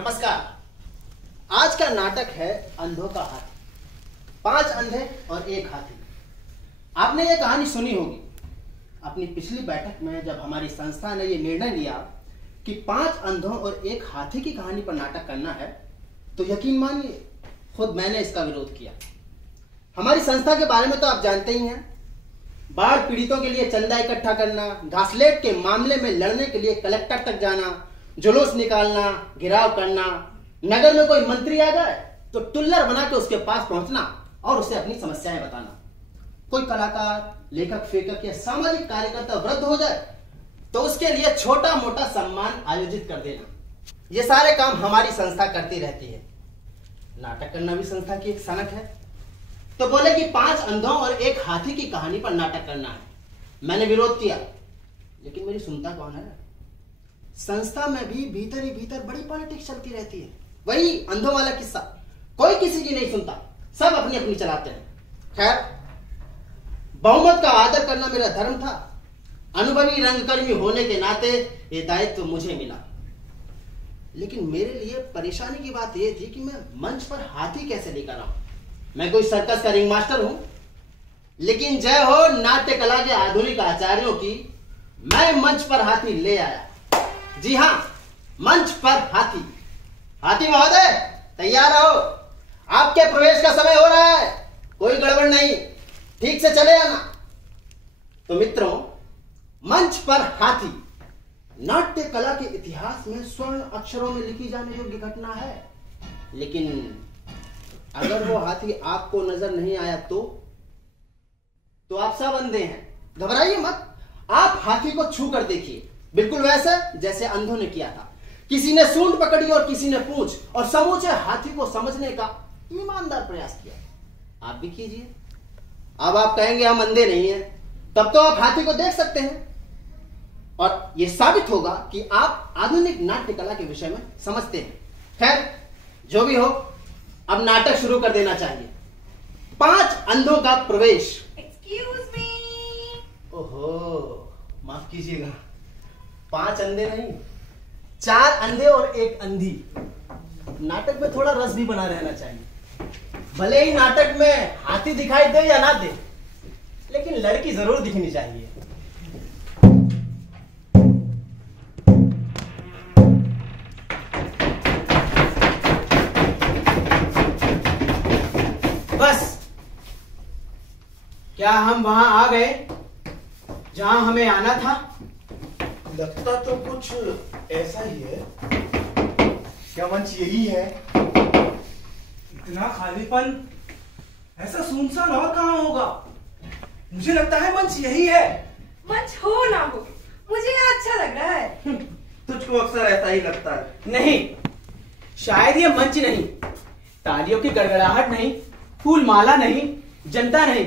नमस्कार। आज का नाटक है अंधों का हाथी। 5 अंधे और 1 हाथी। आपने ये कहानी सुनी होगी। अपनी पिछली बैठक में जब हमारी संस्था ने ये निर्णय लिया कि 5 अंधों और 1 हाथी की कहानी पर नाटक करना है, तो यकीन मानिए खुद मैंने इसका विरोध किया। हमारी संस्था के बारे में तो आप जानते ही हैं। बाढ़ पीड़ितों के लिए चंदा इकट्ठा करना, घासलेट के मामले में लड़ने के लिए कलेक्टर तक जाना, जुलूस निकालना, घेराव करना, नगर में कोई मंत्री आ जाए तो टुल्लर बना के उसके पास पहुंचना और उसे अपनी समस्याएं बताना। कोई कलाकार, लेखक, फेकक या सामाजिक कार्यकर्ता वृद्ध हो जाए तो उसके लिए छोटा मोटा सम्मान आयोजित कर देना। ये सारे काम हमारी संस्था करती रहती है। नाटक करना भी संस्था की एक सनक है। तो बोले कि 5 अंधों और 1 हाथी की कहानी पर नाटक करना है। मैंने विरोध किया, लेकिन मेरी सुनता कौन है? संस्था में भी भीतर ही भीतर बड़ी पॉलिटिक्स चलती रहती है। वही अंधों वाला किस्सा, कोई किसी की नहीं सुनता, सब अपनी अपनी चलाते हैं। खैर, बहुमत का आदर करना मेरा धर्म था। अनुभवी रंगकर्मी होने के नाते ये दायित्व मुझे मिला। लेकिन मेरे लिए परेशानी की बात यह थी कि मैं मंच पर हाथी कैसे लेकर आऊं। मैं कोई सर्कस का रिंग मास्टर हूं, लेकिन जय हो नाट्य कला के आधुनिक आचार्यों की, मैं मंच पर हाथी ले आया। जी हां, मंच पर हाथी। हाथी महोदय, तैयार रहो, आपके प्रवेश का समय हो रहा है। कोई गड़बड़ नहीं, ठीक से चले आना। तो मित्रों, मंच पर हाथी नाट्य कला के इतिहास में स्वर्ण अक्षरों में लिखी जाने योग्य घटना है। लेकिन अगर वो हाथी आपको नजर नहीं आया तो आप सब अंधे हैं। घबराइए मत, आप हाथी को छू कर देखिए, बिल्कुल वैसे जैसे अंधों ने किया था। किसी ने सूंड पकड़ी और किसी ने पूंछ, और समूचे हाथी को समझने का ईमानदार प्रयास किया। आप भी कीजिए। अब आप कहेंगे हम अंधे नहीं हैं, तब तो आप हाथी को देख सकते हैं और यह साबित होगा कि आप आधुनिक नाट्य कला के विषय में समझते हैं। खैर, जो भी हो, अब नाटक शुरू कर देना चाहिए। 5 अंधों का प्रवेश। Excuse me. ओहो, माफ कीजिएगा, 5 अंधे नहीं, 4 अंधे और 1 अंधी। नाटक में थोड़ा रस भी बना रहना चाहिए। भले ही नाटक में हाथी दिखाई दे या ना दे, लेकिन लड़की जरूर दिखनी चाहिए। बस, क्या हम वहां आ गए जहां हमें आना था? लगता तो कुछ ऐसा ही है। क्या मंच यही है? इतना खालीपन, ऐसा सुनसान और कहां होगा? मुझे लगता है मंच यही है। मंच हो ना हो, मुझे यहाँ अच्छा लग रहा है। तुझको अक्सर ऐसा ही लगता है। नहीं, शायद ये मंच नहीं, तालियों की गड़गड़ाहट नहीं, फूल माला नहीं, जनता नहीं,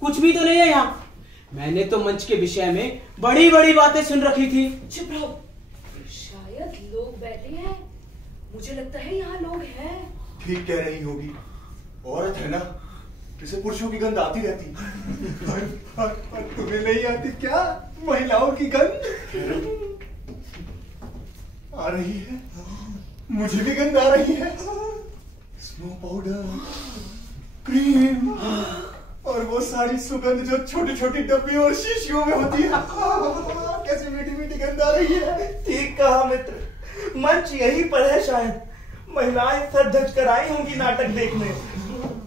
कुछ भी तो नहीं है यहाँ। मैंने तो मंच के विषय में बड़ी बड़ी बातें सुन रखी थी। चुप रहो, शायद लोग बैठे हैं। मुझे लगता है यहाँ लोग हैं। ठीक कह रही होगी, औरत है ना, इसे पुरुषों की गंध आती रहती। और तुम्हें नहीं आती क्या महिलाओं की गंध? आ रही है, मुझे भी गंध आ रही है। स्नो पाउडर, क्रीम और वो सारी सुगंध जो छोटी छोटी डब्बियों और शीशियों में होती है। कैसी मीठी मीठी गंध आ रही है। ठीक कहा मित्र, मंच यही पर है। शायद महिलाएं सर ढक कर आई होंगी नाटक देखने।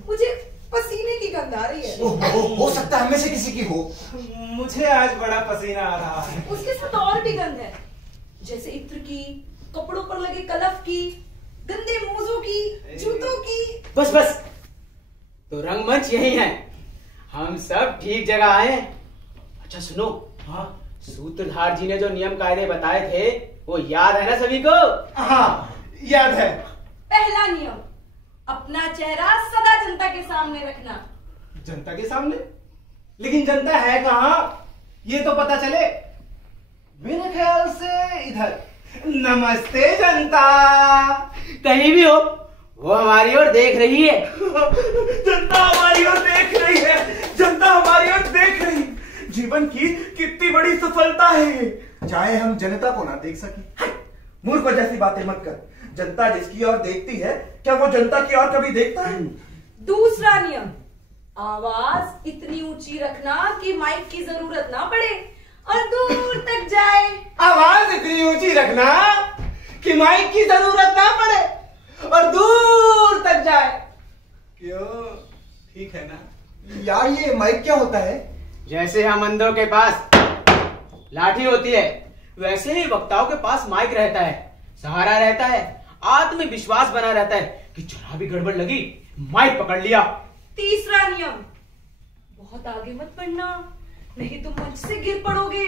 मुझे पसीने की गंध आ रही है। हो सकता है हमें से किसी की हो। मुझे आज बड़ा पसीना आ रहा है। उसके साथ और भी गंध है, जैसे इत्र की, कपड़ों पर लगे कलफ की, गंदे मोजों की, जूतों की। बस बस, तो रंगमंच यही है। हम सब ठीक जगह आए। अच्छा सुनो, हाँ, सूत्रधार जी ने जो नियम कायदे बताए थे वो याद है ना सभी को? हाँ, याद है। पहला नियम, अपना चेहरा सदा जनता के सामने रखना। जनता के सामने? लेकिन जनता है कहाँ, ये तो पता चले। मेरे ख्याल से इधर। नमस्ते जनता। कहीं भी हो, वो हमारी ओर देख रही है। जनता हमारी ओर देख रही है, जनता हमारी ओर देख रही है। जीवन की कितनी बड़ी सफलता है ये। चाहे हम जनता को ना देख सके, मूर्ख जैसी बातें मत कर। जनता जिसकी ओर देखती है, क्या वो जनता की ओर कभी देखता है? दूसरा नियम, आवाज इतनी ऊंची रखना कि माइक की जरूरत ना पड़े और दूर तक जाए। आवाज इतनी ऊंची रखना कि माइक की जरूरत ना पड़े और दूर तक जाए। क्यों, ठीक है ना? यार ये माइक क्या होता है? जैसे हम अंधों के पास लाठी होती है, वैसे ही वक्ताओं के पास माइक रहता है, सहारा रहता है, आत्मविश्वास बना रहता है कि जरा भी गड़बड़ लगी माइक पकड़ लिया। तीसरा नियम, बहुत आगे मत बढ़ना, नहीं तो मंच से गिर पड़ोगे।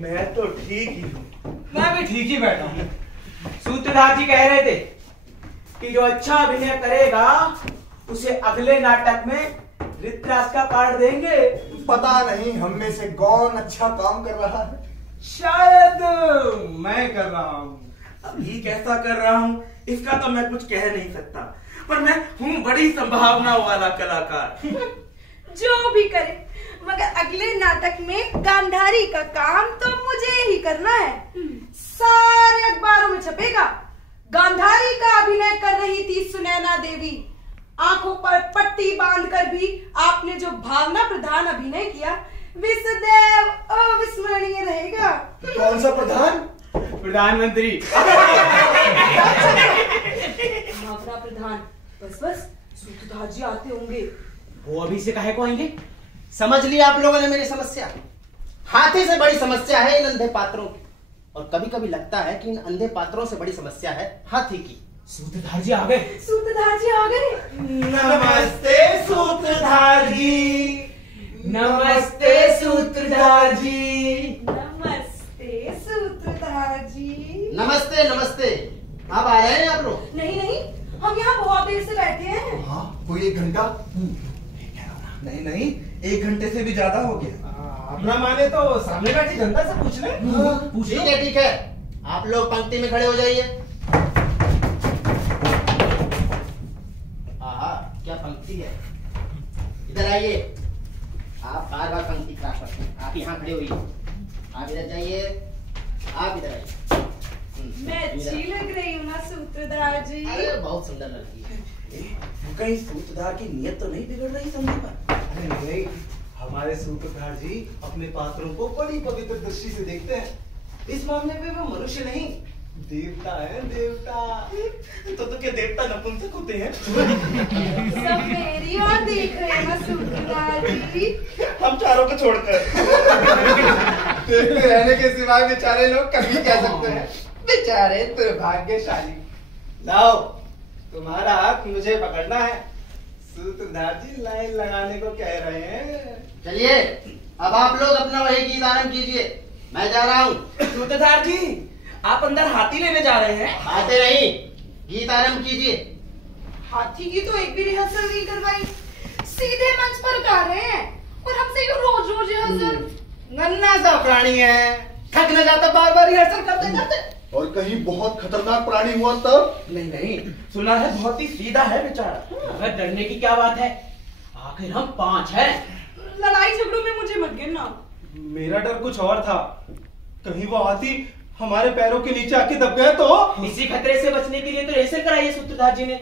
मैं तो ठीक ही हूँ। मैं भी ठीक ही बैठा हूँ। सूत्रधार जी कह रहे थे कि जो अच्छा अभिनय करेगा उसे अगले नाटक में ऋतराज का पार्ट देंगे। पता नहीं हम में से कौन अच्छा काम कर रहा है। शायद मैं कर रहा हूँ। अभी कैसा कर रहा हूँ इसका तो मैं कुछ कह नहीं सकता, पर मैं हूँ बड़ी संभावना वाला कलाकार। जो भी करे, मगर अगले नाटक में गांधारी का काम तो मुझे ही करना है। सारे अखबारों में छपेगा, गांधारी का अभिनय कर रही थी सुनैना देवी। आंखों पर पट्टी बांधकर भी आपने जो भावना प्रधान अभिनय किया, विसदैव अविस्मरणीय रहेगा। कौन सा प्रधान? प्रधानमंत्री। भावना प्रधान, बस सूत्रधार जी आते होंगे। वो अभी से काहे को आएंगे? समझ लिया आप लोगों ने मेरी समस्या। हाथी से बड़ी समस्या है इन अंधे पात्रों की, और कभी कभी लगता है कि इन अंधे पात्रों से बड़ी समस्या है हाथी की। सूत्रधार जी आ गए। सूत्रधार जी आ गए। नमस्ते सूत्रधार जी। नमस्ते सूत्रधार जी। नमस्ते सूत्रधार जी। नमस्ते नमस्ते। अब आ रहे हैं आप लोग? नहीं, हम यहाँ बहुत देर से बैठे हैं। हाँ, कोई 1 घंटा? नहीं, 1 घंटे से भी ज्यादा हो गया। अपना माने तो सामने बैठी जनता से पूछ ले। ठीक है, आप लोग पंक्ति में खड़े हो जाइए। आहा, क्या पंक्ति है। इधर आइए। आप बार बार पंक्ति खराब करते हैं। आप यहाँ खड़े होइए। आप इधर जाइए, आप इधर आइए। मैं अच्छी लग रही हूँ ना सूत्रधार जी? अरे बहुत सुंदर लड़की है। कहीं सूत्रधार की नियत तो नहीं बिगड़ रही संधि पर? अरे नहीं, हमारे सूत्रधार जी अपने पात्रों को बड़ी पवित्र दृष्टि से देखते हैं। इस मामले में वो मनुष्य नहीं, देवता है, देवता। तो क्या देवता नपुंसक होते हैं? सब मेरी ओर देख रहे हैं ना सूत्रधार जी? हम चारों को छोड़कर। देखते रहने के सिवाय बेचारे लोग कभी कह सकते हैं बेचारे दुर्भाग्यशाली। लाओ, तुम्हारा हक मुझे पकड़ना है। सूत्रधार जी लाइन लगाने को कह रहे हैं। चलिए, अब आप लोग अपना वही गीत आरंभ कीजिए। मैं जा रहा हूँ। सूत्रधार जी, आप अंदर हाथी लेने जा रहे हैं? आते नहीं, गीत आरंभ कीजिए। हाथी की तो एक भी रिहर्सल नहीं करवाई, सीधे मंच पर गा रहे हैं और हमसे क्यों रोज रिहर्सल? नन्हा सा प्राणी है, थक न जाता बार बार रिहर्सल करते करते। और कहीं बहुत खतरनाक प्राणी हुआ तब? नहीं, सुना है बहुत ही सीधा है बेचारा। अगर डरने की क्या बात है, आखिर हम 5 हैं। लड़ाई झगड़ों में मुझे मत गिरना। मेरा डर कुछ और था, कहीं वो हाथी हमारे पैरों के नीचे आके दब गए तो। इसी खतरे से बचने के लिए तो रेसल कराई है सूत्रधार जी ने।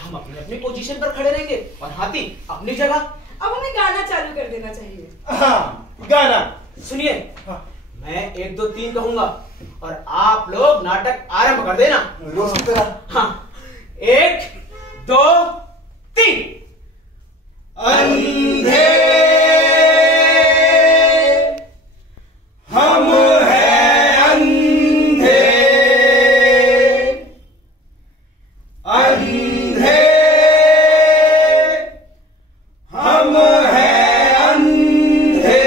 हम अपनी अपनी पोजीशन पर खड़े रहेंगे और हाथी अपनी जगह। अब हमें गाना चालू कर देना चाहिए। हाँ, गाना सुनिए, हाँ। मैं 1 2 3 कहूंगा और आप लोग नाटक आरंभ कर देना। रोज की तरह। हाँ, 1 2 3। अंधे हम हैं, अंधे अंधे हम हैं, अंधे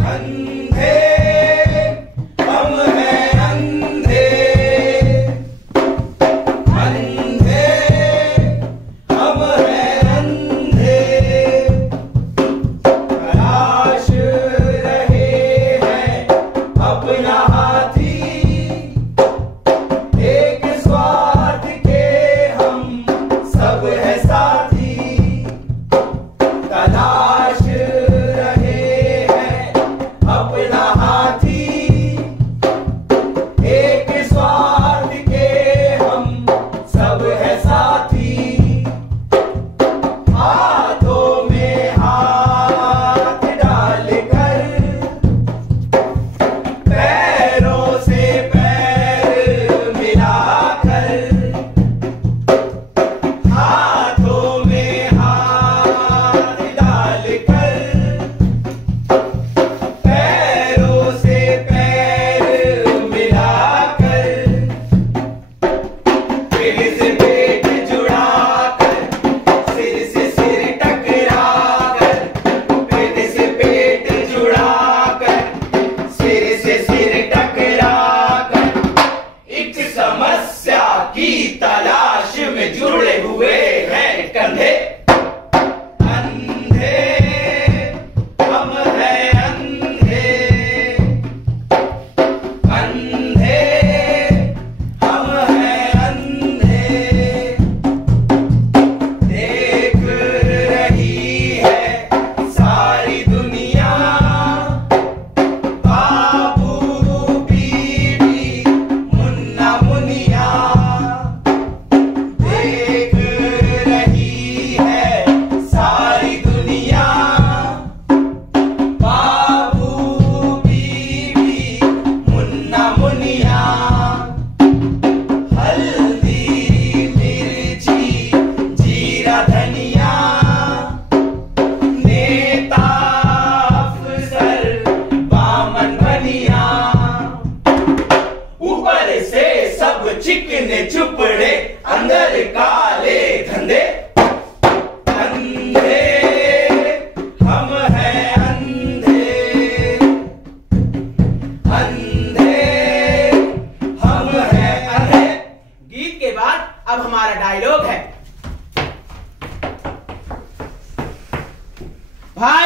अंधे हम हैं, अंधे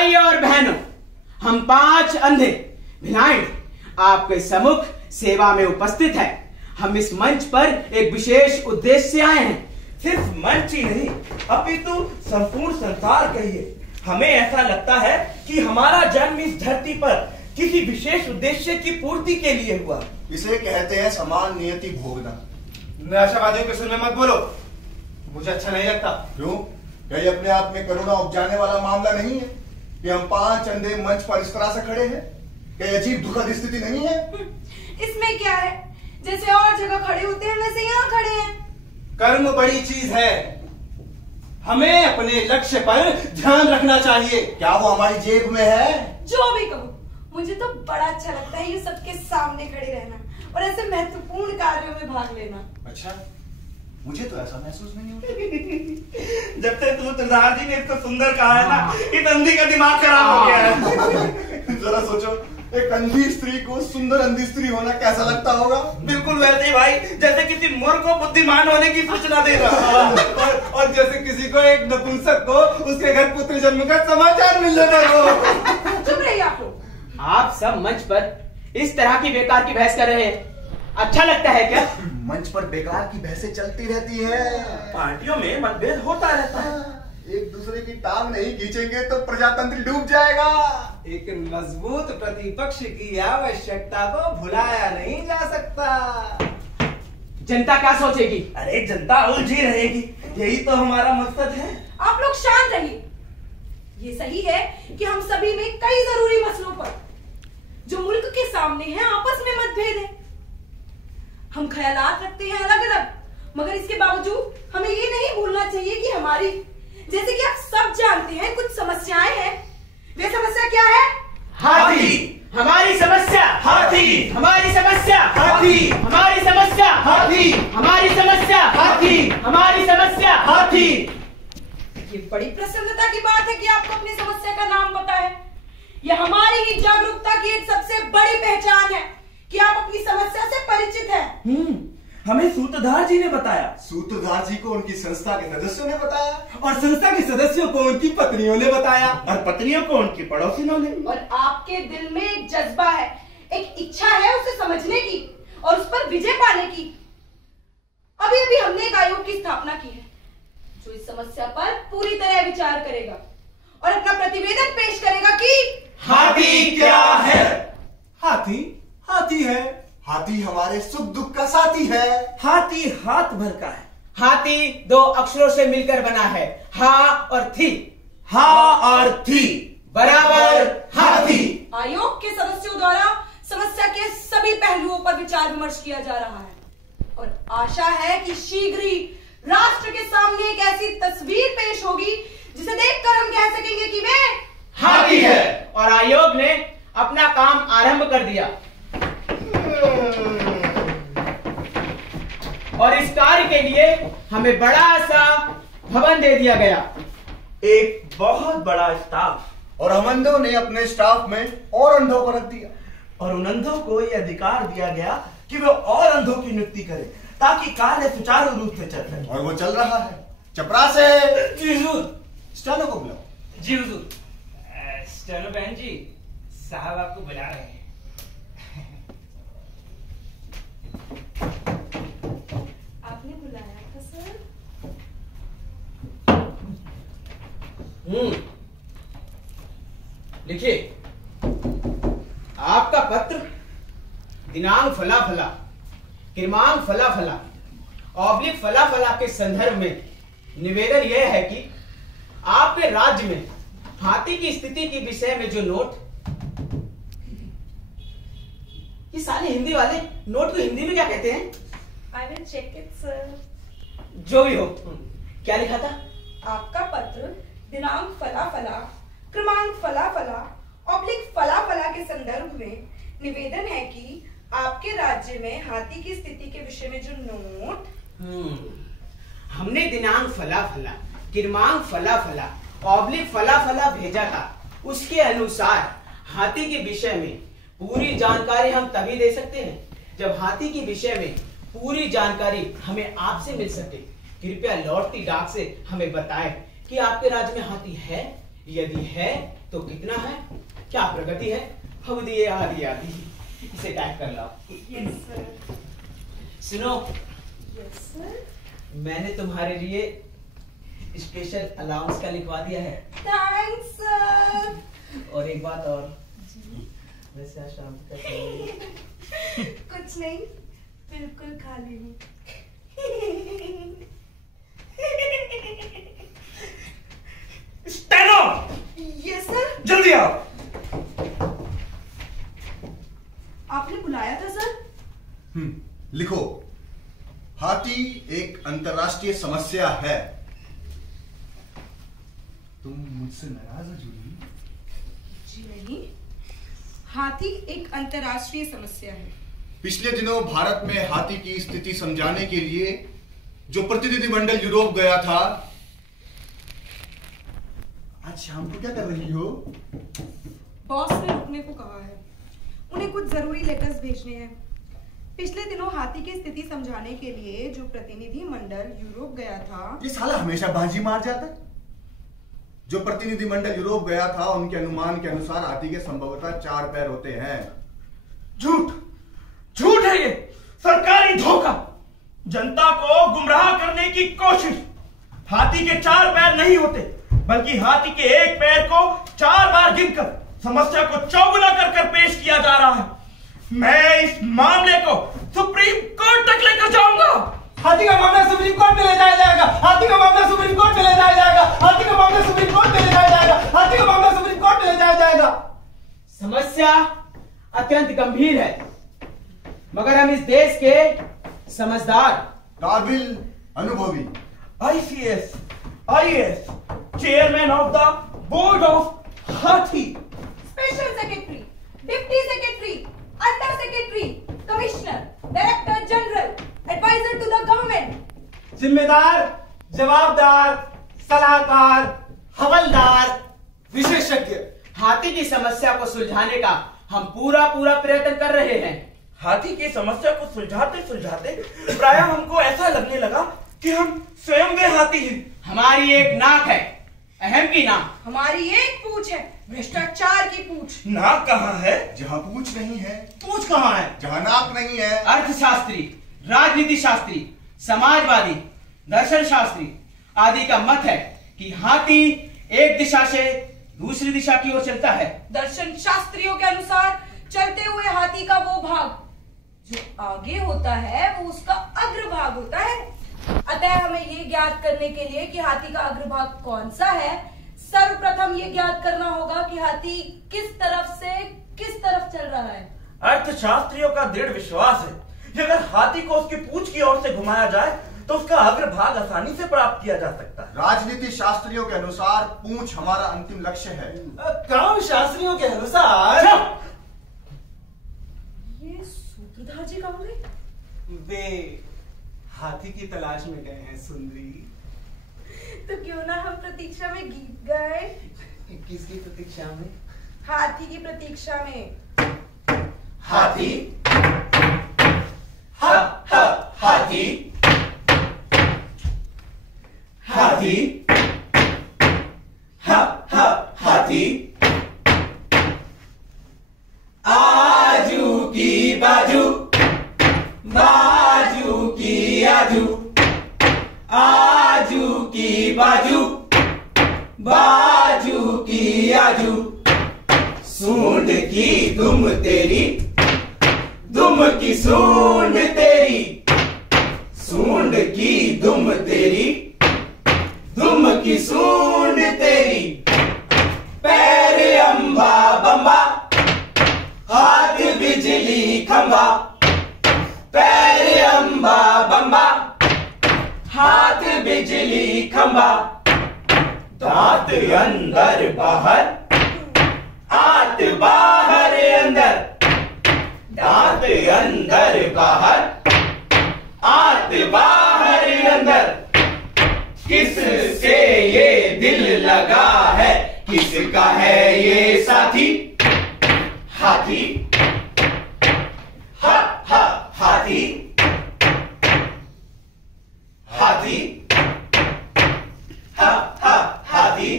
भाई और बहनों, हम 5 अंधे ब्लाइंड आपके सम्मुख सेवा में उपस्थित हैं। हम इस मंच पर एक विशेष उद्देश्य से आए हैं। सिर्फ मंच ही नहीं, अपितु संपूर्ण संसार कहिए। हमें ऐसा लगता है कि हमारा जन्म इस धरती पर किसी विशेष उद्देश्य की पूर्ति के लिए हुआ। इसे कहते हैं समान नियति भोगना। निराशावादियों के सुर में मत बोलो, मुझे अच्छा नहीं लगता। क्यों? क्या ये अपने आप में करुणा उपजाने वाला मामला नहीं है कि हम 5 अंधे मंच पर इस तरह से खड़े हैं? क्या ये अजीब दुखद स्थिति नहीं है? इसमें क्या है, जैसे और जगह खड़े होते हैं वैसे यहाँ खड़े हैं। कर्म बड़ी चीज है, हमें अपने लक्ष्य पर ध्यान रखना चाहिए। क्या वो हमारी जेब में है? जो भी कहो, मुझे तो बड़ा अच्छा लगता है ये सबके सामने खड़े रहना और ऐसे महत्वपूर्ण कार्यों में भाग लेना। अच्छा, मुझे तो ऐसा महसूस नहीं होता। जब से सूत्रधार जी ने इसको सुंदर कहा है ना, इस अंधी का दिमाग खराब हो गया है। जरा सोचो, एक अंधी स्त्री को सुंदर अंधी स्त्री होना कैसा लगता होगा? बिल्कुल वैसे ही भाई, जैसे किसी मूर्ख को बुद्धिमान होने की सूचना दे रहा। और जैसे किसी को एक नपुंसक को उसके घर पुत्र जन्म का समाचार मिल जाता हो। चुप रहिए आप लोग। आप सब मंच पर इस तरह की बेकार की बहस कर रहे हैं, अच्छा लगता है क्या? मंच पर बेकार की बहसें चलती रहती है। पार्टियों में मतभेद होता रहता है। एक दूसरे की टांग नहीं खींचेंगे तो प्रजातंत्र डूब जाएगा। एक मजबूत प्रतिपक्ष की आवश्यकता को भुलाया नहीं जा सकता। जनता क्या सोचेगी? अरे जनता उलझी रहेगी, यही तो हमारा मकसद है। आप लोग शांत रहिए। ये सही है कि हम सभी में कई जरूरी मसलों पर जो मुल्क के सामने हैं आपस में मतभेद है। हम ख्यालात रखते हैं अलग अलग, मगर इसके बावजूद हमें ये नहीं भूलना चाहिए कि हमारी, जैसे कि आप सब जानते हैं, कुछ समस्याएं हैं। वे समस्या क्या है? हाथी। हमारी समस्या हाथी। हमारी समस्या हाथी। हमारी समस्या हाथी। हमारी समस्या हाथी। हमारी समस्या हाथी। ये बड़ी प्रसन्नता की बात है कि आपको अपनी समस्या का नाम पता है। यह हमारी ही जागरूकता की एक सबसे बड़ी पहचान है कि आप अपनी समस्या से परिचित हैं। हमें सूत्रधार जी ने बताया। सूत्रधार जी को उनकी संस्था के सदस्यों ने बताया, और संस्था के सदस्यों को उनकी पत्नियों ने बताया, और पत्नियों को उनकी पड़ोसियों ने। और आपके दिल में एक जज्बा है, एक इच्छा है उसे समझने की और उस पर विजय पाने की। अभी अभी हमने एक आयोग की स्थापना की है जो इस समस्या पर पूरी तरह विचार करेगा और अपना प्रतिवेदन पेश करेगा कि हाथी क्या है? हाथी हाथी है। हाथी हमारे सुख दुख का साथी है। हाथी हाथ भर का है। हाथी 2 अक्षरों से मिलकर बना है, हा और थी। हा और थी बराबर हाथी। आयोग के सदस्यों द्वारा समस्या के सभी पहलुओं पर विचार विमर्श किया जा रहा है और आशा है कि शीघ्र ही राष्ट्र के सामने एक ऐसी तस्वीर पेश होगी जिसे देखकर हम कह सकेंगे कि वे हाथी है। और आयोग ने अपना काम आरंभ कर दिया और इस कार्य के लिए हमें बड़ा सा भवन दे दिया गया, एक बहुत बड़ा स्टाफ। और हम अंधों ने अपने स्टाफ में और अंधों को रख दिया, और उन अंधों को यह अधिकार दिया गया कि वे और अंधों की नियुक्ति करें ताकि कार्य सुचारू रूप से चल सके। और वो चल रहा है। चपरा से जी हुजूर। स्टानो को बुलाओ। जी हुजूर। स्टेनो बहन जी, साहब आपको बुला रहे हैं। आपने बुलाया था सर? लिखिए, आपका पत्र दिनांक फला फला, क्रमांक फला फला, ऑब्लिक फला फला के संदर्भ में निवेदन यह है कि आपके राज्य में हाथी की स्थिति के विषय में जो नोट, ये साले हिंदी वाले नोट को हिंदी में क्या कहते हैं? I will check it sir. जो भी हो, क्या लिखा था? आपका पत्र दिनांक फला फला, क्रमांक फला फला, ऑब्लिक फला फला के संदर्भ में निवेदन है कि आपके राज्य में हाथी की स्थिति के विषय में जो नोट, हमने दिनांक फला फला, क्रमांक फला फला, ऑब्लिक फला फला भेजा था, उसके अनुसार हाथी के विषय में पूरी जानकारी हम तभी दे सकते हैं जब हाथी के विषय में पूरी जानकारी हमें आपसे मिल सके। कृपया लौटती डाक से हमें बताएं कि आपके राज्य में हाथी है, यदि है तो कितना है, क्या प्रगति है, अब दिए आदि आदि। इसे टाइप कर लाओ। Yes sir. सुनो, यस सर। मैंने तुम्हारे लिए स्पेशल अलाउंस का लिखवा दिया है। Thanks sir. और एक बात और, वैसे आज शाम तक कुछ नहीं, बिल्कुल खाली हूँ। Steno, yes sir. जल्दी आओ। आपने बुलाया था सर? लिखो, हाथी एक अंतरराष्ट्रीय समस्या है। तुम मुझसे नाराज हो जूली? जी नहीं, हाथी एक अंतरराष्ट्रीय समस्या है। पिछले दिनों भारत में हाथी की स्थिति समझाने के लिए जो प्रतिनिधिमंडल यूरोप गया था, आज शाम को क्या कर रही हो? बॉस ने रुकने को कहा है, उन्हें कुछ जरूरी लेटर्स भेजने हैं। पिछले दिनों हाथी की स्थिति समझाने के लिए जो प्रतिनिधि मंडल यूरोप गया था। ये साला हमेशा बाजी मार जाता है। जो प्रतिनिधि मंडल यूरोप गया था, उनके अनुमान के अनुसार हाथी के संभवतः 4 पैर होते हैं। झूठ, झूठ है ये, सरकारी धोखा, जनता को गुमराह करने की कोशिश। हाथी के 4 पैर नहीं होते, बल्कि हाथी के एक पैर को 4 बार गिनकर समस्या को चौगुना कर पेश किया जा रहा है। मैं इस मामले को सुप्रीम कोर्ट तक लेकर जाऊंगा। हाथी का मामला सुप्रीम कोर्ट में ले जाया जाएगा। हाथी का मामला सुप्रीम कोर्ट में ले जाया जाएगा। हाथी का मामला सुप्रीम कोर्ट में ले जाया जाएगा। हाथी का मामला सुप्रीम कोर्ट में ले जाया जाएगा। समस्या अत्यंत गंभीर है, मगर हम इस देश के समझदार, काबिल, अनुभवी ICS, IAS, chairman of the board of हाथी, special secretary, deputy secretary, under secretary, commissioner, director general, adviser to the government, जिम्मेदार, जवाबदार, सलाहकार, हवलदार, विशेषज्ञ, हाथी की समस्या को सुलझाने का हम पूरा प्रयत्न कर रहे हैं। हाथी की समस्या को सुलझाते सुलझाते प्रायः हमको ऐसा लगने लगा कि हम स्वयं वे हाथी हैं। हमारी एक नाक है, अहम की नाक। हमारी एक पूंछ है, भ्रष्टाचार की पूंछ। नाक कहाँ है? जहां पूछ नहीं है। पूछ कहाँ है? जहां नाक नहीं है। अर्थशास्त्री, राजनीति शास्त्री, समाजवादी, दर्शन शास्त्री आदि का मत है कि हाथी एक दिशा से दूसरी दिशा की ओर चलता है। दर्शन शास्त्रियों के अनुसार चलते हुए हाथी का वो भाग जो आगे होता है वो उसका अग्रभाग होता है। अतः हमें ये ज्ञात करने के लिए कि हाथी का अग्रभाग कौन सा है, सर्वप्रथम ये ज्ञात करना होगा कि हाथी किस तरफ से किस तरफ चल रहा है। अर्थशास्त्रियों का दृढ़ विश्वास है कि अगर हाथी को उसकी पूंछ की ओर से घुमाया जाए तो उसका अग्रभाग आसानी से प्राप्त किया जा सकता है। राजनीति शास्त्रियों के अनुसार पूंछ हमारा अंतिम लक्ष्य है। काम शास्त्रियों के अनुसार ये सूत्रधार जी कहाँ गए? वे हाथी की तलाश में गए हैं सुंदरी। तो क्यों ना हम प्रतीक्षा में गीत गाएं? किसकी प्रतीक्षा में? हाथी की प्रतीक्षा में। हाथी, हा हा हाथी, हाथी, हा हा हाथी, आजू की बाजू, बाजू की आजू, आजू की बाजू, बाजू की आजू, सूंड की दुम तेरी, दुम की सूंड तेरी, सूंड की दुम तेरी, दुम की सूंड तेरी, पैर अंबा बंबा, हाथ बिजली खंबा, पैर अंबा बंबा, हाथ बिजली खंबा, दांत अंदर बाहर, आत बाहर अंदर, दांत अंदर बाहर, आत बाहर अंदर, किससे ये दिल लगा है, किसका है ये साथी, हाथी, हा हा हाथी, हाथी, हा हा हाथी।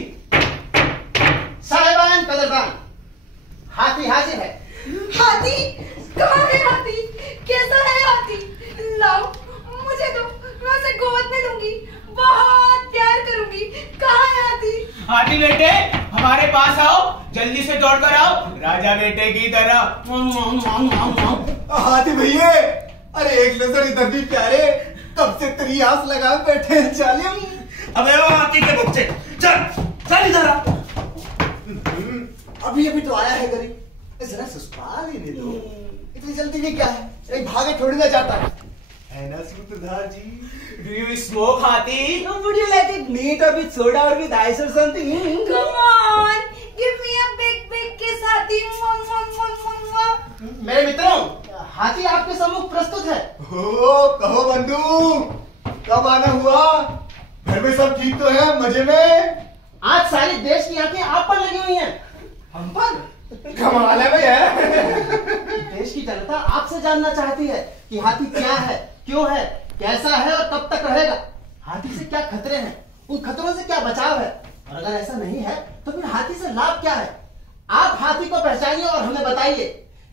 साहिबान हाथी बेटे हमारे पास आओ, जल्दी से दौड़ कर आओ राजा बेटे की तरह। हाथी भैया, अरे एक नजर इधर भी प्यारे, कब से तेरी आस लगा बैठे हैं जालिम। अबे वो हाथी के बच्चे, चल चल इधर आ। अभी अभी तो आया है गरीब, जरा ससुराल ही दे दो, इतनी जल्दी भी क्या है, एक भागे थोड़ी ना जाता है ना सूत्रधार जी। Do you smoke, हाथी? Would you like it neat or with soda or with ice or something? Come on, give me a big kiss, हाथी। मेरे मित्रों, हाथी आपके सम्मुख प्रस्तुत है। हो कहो बंधु, कब आना हुआ? घर में सब ठीक तो है, मजे में? आज सारी देश की आंखें आप पर लगी हुई हैं। हम पर? कमाल है भैया। देश की जनता आपसे जानना चाहती है कि हाथी क्या है, क्यों है, कैसा है और कब तक रहेगा। हाथी से क्या खतरे हैं, उन खतरों से क्या बचाव है, और अगर ऐसा नहीं है तो फिर हाथी से लाभ क्या है। आप हाथी को पहचानिए और हमें बताइए।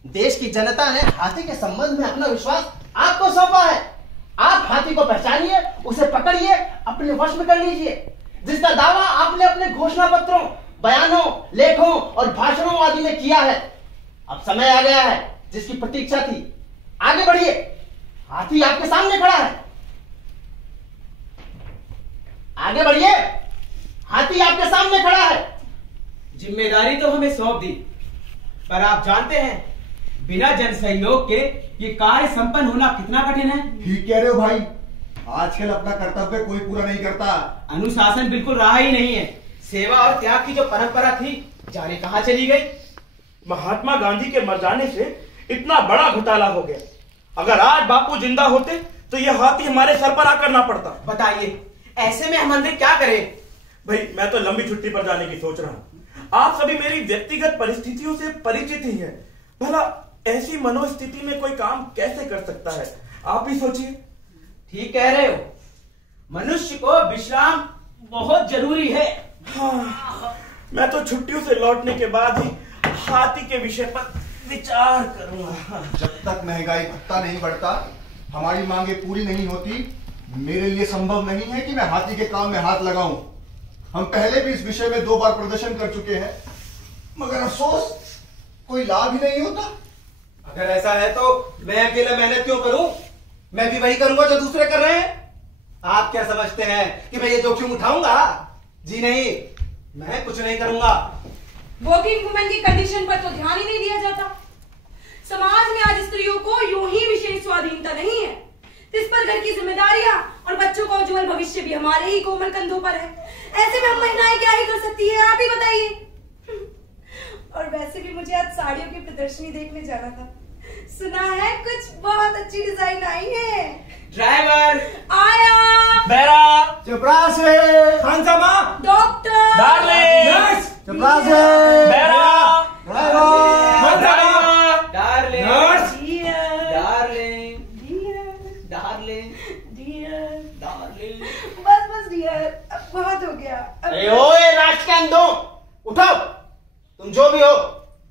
देश की जनता ने हाथी के संबंध में अपना विश्वास आपको सौंपा है। आप हाथी को पहचानिए, उसे पकड़िए, अपने वश में कर लीजिए, जिसका दावा आपने अपने घोषणा पत्रों, बयानों, लेखों और भाषणों आदि में किया है। अब समय आ गया है जिसकी प्रतीक्षा थी। आगे बढ़िए, हाथी आपके सामने खड़ा है। आगे बढ़िए, हाथी आपके सामने खड़ा है। जिम्मेदारी तो हमें सौंप दी, पर आप जानते हैं बिना जन सहयोग के ये कार्य संपन्न होना कितना कठिन है। ठीक कह रहे हो भाई, आजकल अपना कर्तव्य कोई पूरा नहीं करता। अनुशासन बिल्कुल रहा ही नहीं है। सेवा और त्याग की जो परंपरा थी, जाने कहां चली गई। महात्मा गांधी के मर जाने से इतना बड़ा घोटाला हो गया। अगर आज बापू जिंदा होते तो यह हाथी हमारे सर पर आकर ना पड़ता। बताइए, ऐसे में हम अंदर क्या करें? भाई मैं तो लंबी छुट्टी पर जाने की सोच रहा हूँ। आप सभी मेरी व्यक्तिगत परिस्थितियों से परिचित ही हैं। भला ऐसी मनोस्थिति में कोई काम कैसे कर सकता है, आप ही सोचिए। ठीक कह रहे हो, मनुष्य को विश्राम बहुत जरूरी है। हाँ, मैं तो छुट्टियों से लौटने के बाद ही हाथी के विषय पर विचार करूंगा। जब तक महंगाई भत्ता नहीं बढ़ता, हमारी मांगे पूरी नहीं होती, मेरे लिए संभव नहीं है कि मैं हाथी के काम में हाथ लगाऊं। हम पहले भी इस विषय में 2 बार प्रदर्शन कर चुके हैं, मगर अफसोस कोई लाभ ही नहीं होता। अगर ऐसा है तो मैं अकेला मेहनत क्यों करूं? मैं भी वही करूंगा जो दूसरे कर रहे हैं। आप क्या समझते हैं कि मैं ये जोखिम उठाऊंगा? जी नहीं, मैं कुछ नहीं करूंगा। वर्किंग वुमेन की कंडीशन पर तो ध्यान ही नहीं दिया जाता। समाज में आज स्त्रियों को यूं ही विशेष स्वाधीनता नहीं है। इस पर घर की जिम्मेदारियां और बच्चों का उज्जवल भविष्य भी हमारे ही कोमल कंधों पर है। ऐसे में हम महिलाएं क्या ही कर सकती है, आप ही बताइए। और वैसे भी मुझे आज साड़ियों की प्रदर्शनी देखने जाना था। सुना है कुछ बहुत अच्छी डिजाइन आई है। ड्राइवर आया। बेरा, चपरास है, खानसामा, डॉक्टर, डार्लिंग, नर्स, चपरास है, बेरा, driver, darling, nurse, darling, dear, darling, darling. बस डियर, अब बहुत हो गया। अरे ओए राष्ट्र के अंधों, उठो। तुम जो भी हो,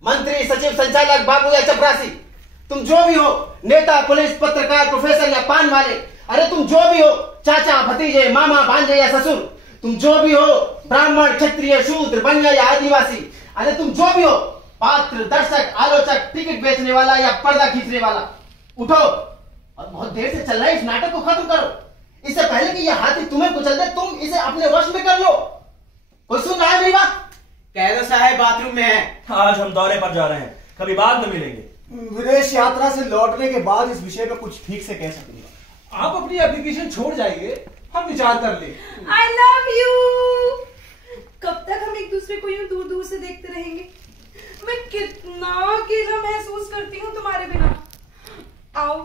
मंत्री, सचिव, संचालक, बाबू या चपरासी, तुम जो भी हो, नेता, पुलिस, पत्रकार, प्रोफेसर या पान वाले, अरे तुम जो भी हो, चाचा, भतीजे, मामा, भांजे या ससुर, तुम जो भी हो, ब्राह्मण, क्षत्रिय, शूद्र, बनिया या आदिवासी, अरे तुम जो भी हो, पात्र, दर्शक, आलोचक, टिकट बेचने वाला या पर्दा खींचने वाला, उठो और बहुत देर से चल रहे इस नाटक को खत्म करो। इससे पहले कि यह हाथी तुम्हें कुचल दे, तुम इसे अपने वश में कर लो। कोई सुन रहा है मेरी बात? कह दो साहब बाथरूम में है। आज हम दौरे पर जा रहे हैं, कभी बाद में मिलेंगे। विदेश यात्रा से लौटने के बाद इस विषय में कुछ ठीक से कह सकेंगे। आप अपनी एप्लीकेशन छोड़ जाइए, हम विचार कर ले। I love you। कब तक हम एक दूसरे को यूं दूर दूर से देखते रहेंगे? मैं कितना अकेला महसूस करती हूँ तुम्हारे बिना। आओ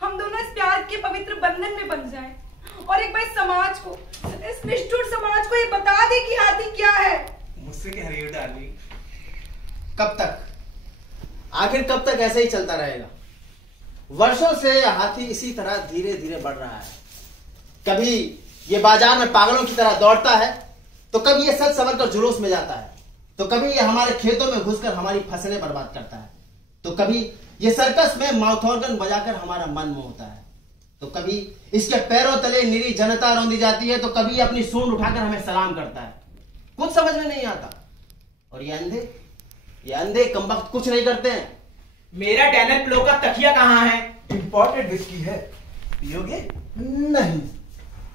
हम दोनों इस प्यार के पवित्र बंधन में बंध जाएं और एक बार समाज को, इस निष्ठुर समाज को ये बता दे कि हाथी क्या है। मुझसे कह रही हो डार्लिंग? कब तक, आखिर कब तक ऐसे ही चलता रहेगा? वर्षों से हाथी इसी तरह धीरे धीरे बढ़ रहा है। कभी ये बाजार में पागलों की तरह दौड़ता है, तो कभी ये सच संवर कर जुलूस में जाता है, तो कभी ये हमारे खेतों में घुसकर हमारी फसलें बर्बाद करता है, तो कभी ये सर्कस में माउथ ऑर्गन बजाकर हमारा मन मोहता है, तो कभी इसके पैरों तले निरी जनता रौंदी जाती है, तो कभी अपनी सूंड उठाकर हमें सलाम करता है। कुछ समझ में नहीं आता। और ये अंधे कमबख्त कुछ नहीं करते हैं। मेरा डैनल प्लो का तकिया कहाँ है? इंपॉर्टेंट विस्की है, पियोगे? नहीं,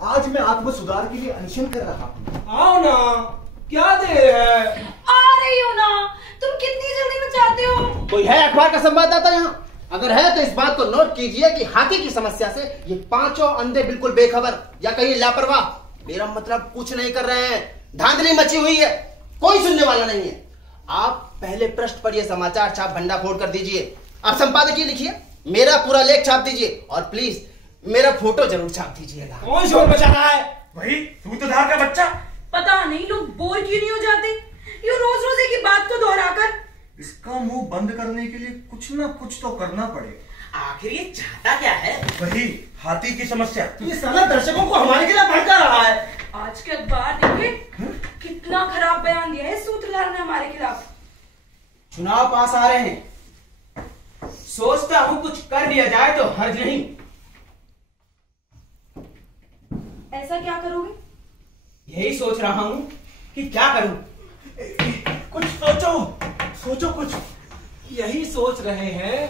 आज मैं आत्म सुधार के लिए अनशन कर रहा हूँ। आओ ना, क्या देर है? आ रही हो ना, तुम कितनी जल्दी में चाहते हो? कोई है अखबार का संवाददाता यहाँ? अगर है तो इस बात को नोट कीजिए कि हाथी की समस्या से ये पांचों अंधे बिल्कुल बेखबर या कहीं लापरवाह, मेरा मतलब कुछ नहीं कर रहे हैं। धांधली मची हुई है, कोई सुनने वाला नहीं है। आप पहले पृष्ठ पर यह समाचार छाप भंडा फोड़ कर दीजिए। आप संपादकीय लिखिए, मेरा पूरा लेख छाप दीजिए और प्लीज मेरा फोटो जरूर छाप दीजिएगा। कौन शोर मचा रहा है? वही सूत्रधार का बच्चा। पता नहीं लोग बोर क्यों नहीं हो जाते ये रोज रोज एक ही बात को दोहराकर। इसका मुंह बंद करने के लिए कुछ ना कुछ तो करना पड़ेगा। आखिर ये चाहता क्या है? वही हाथी की समस्या। ये साला दर्शकों को हमारे खिलाफ भड़का रहा है। आज के अखबार देखे कितना खराब बयान दिया है सूत्रधार ने हमारे खिलाफ। चुनाव पास आ रहे हैं, सोचता हूं कुछ कर लिया जाए तो हर्ज नहीं। ऐसा क्या करोगे? यही सोच रहा हूं कि क्या करूं। कुछ सोचो कुछ। यही सोच रहे हैं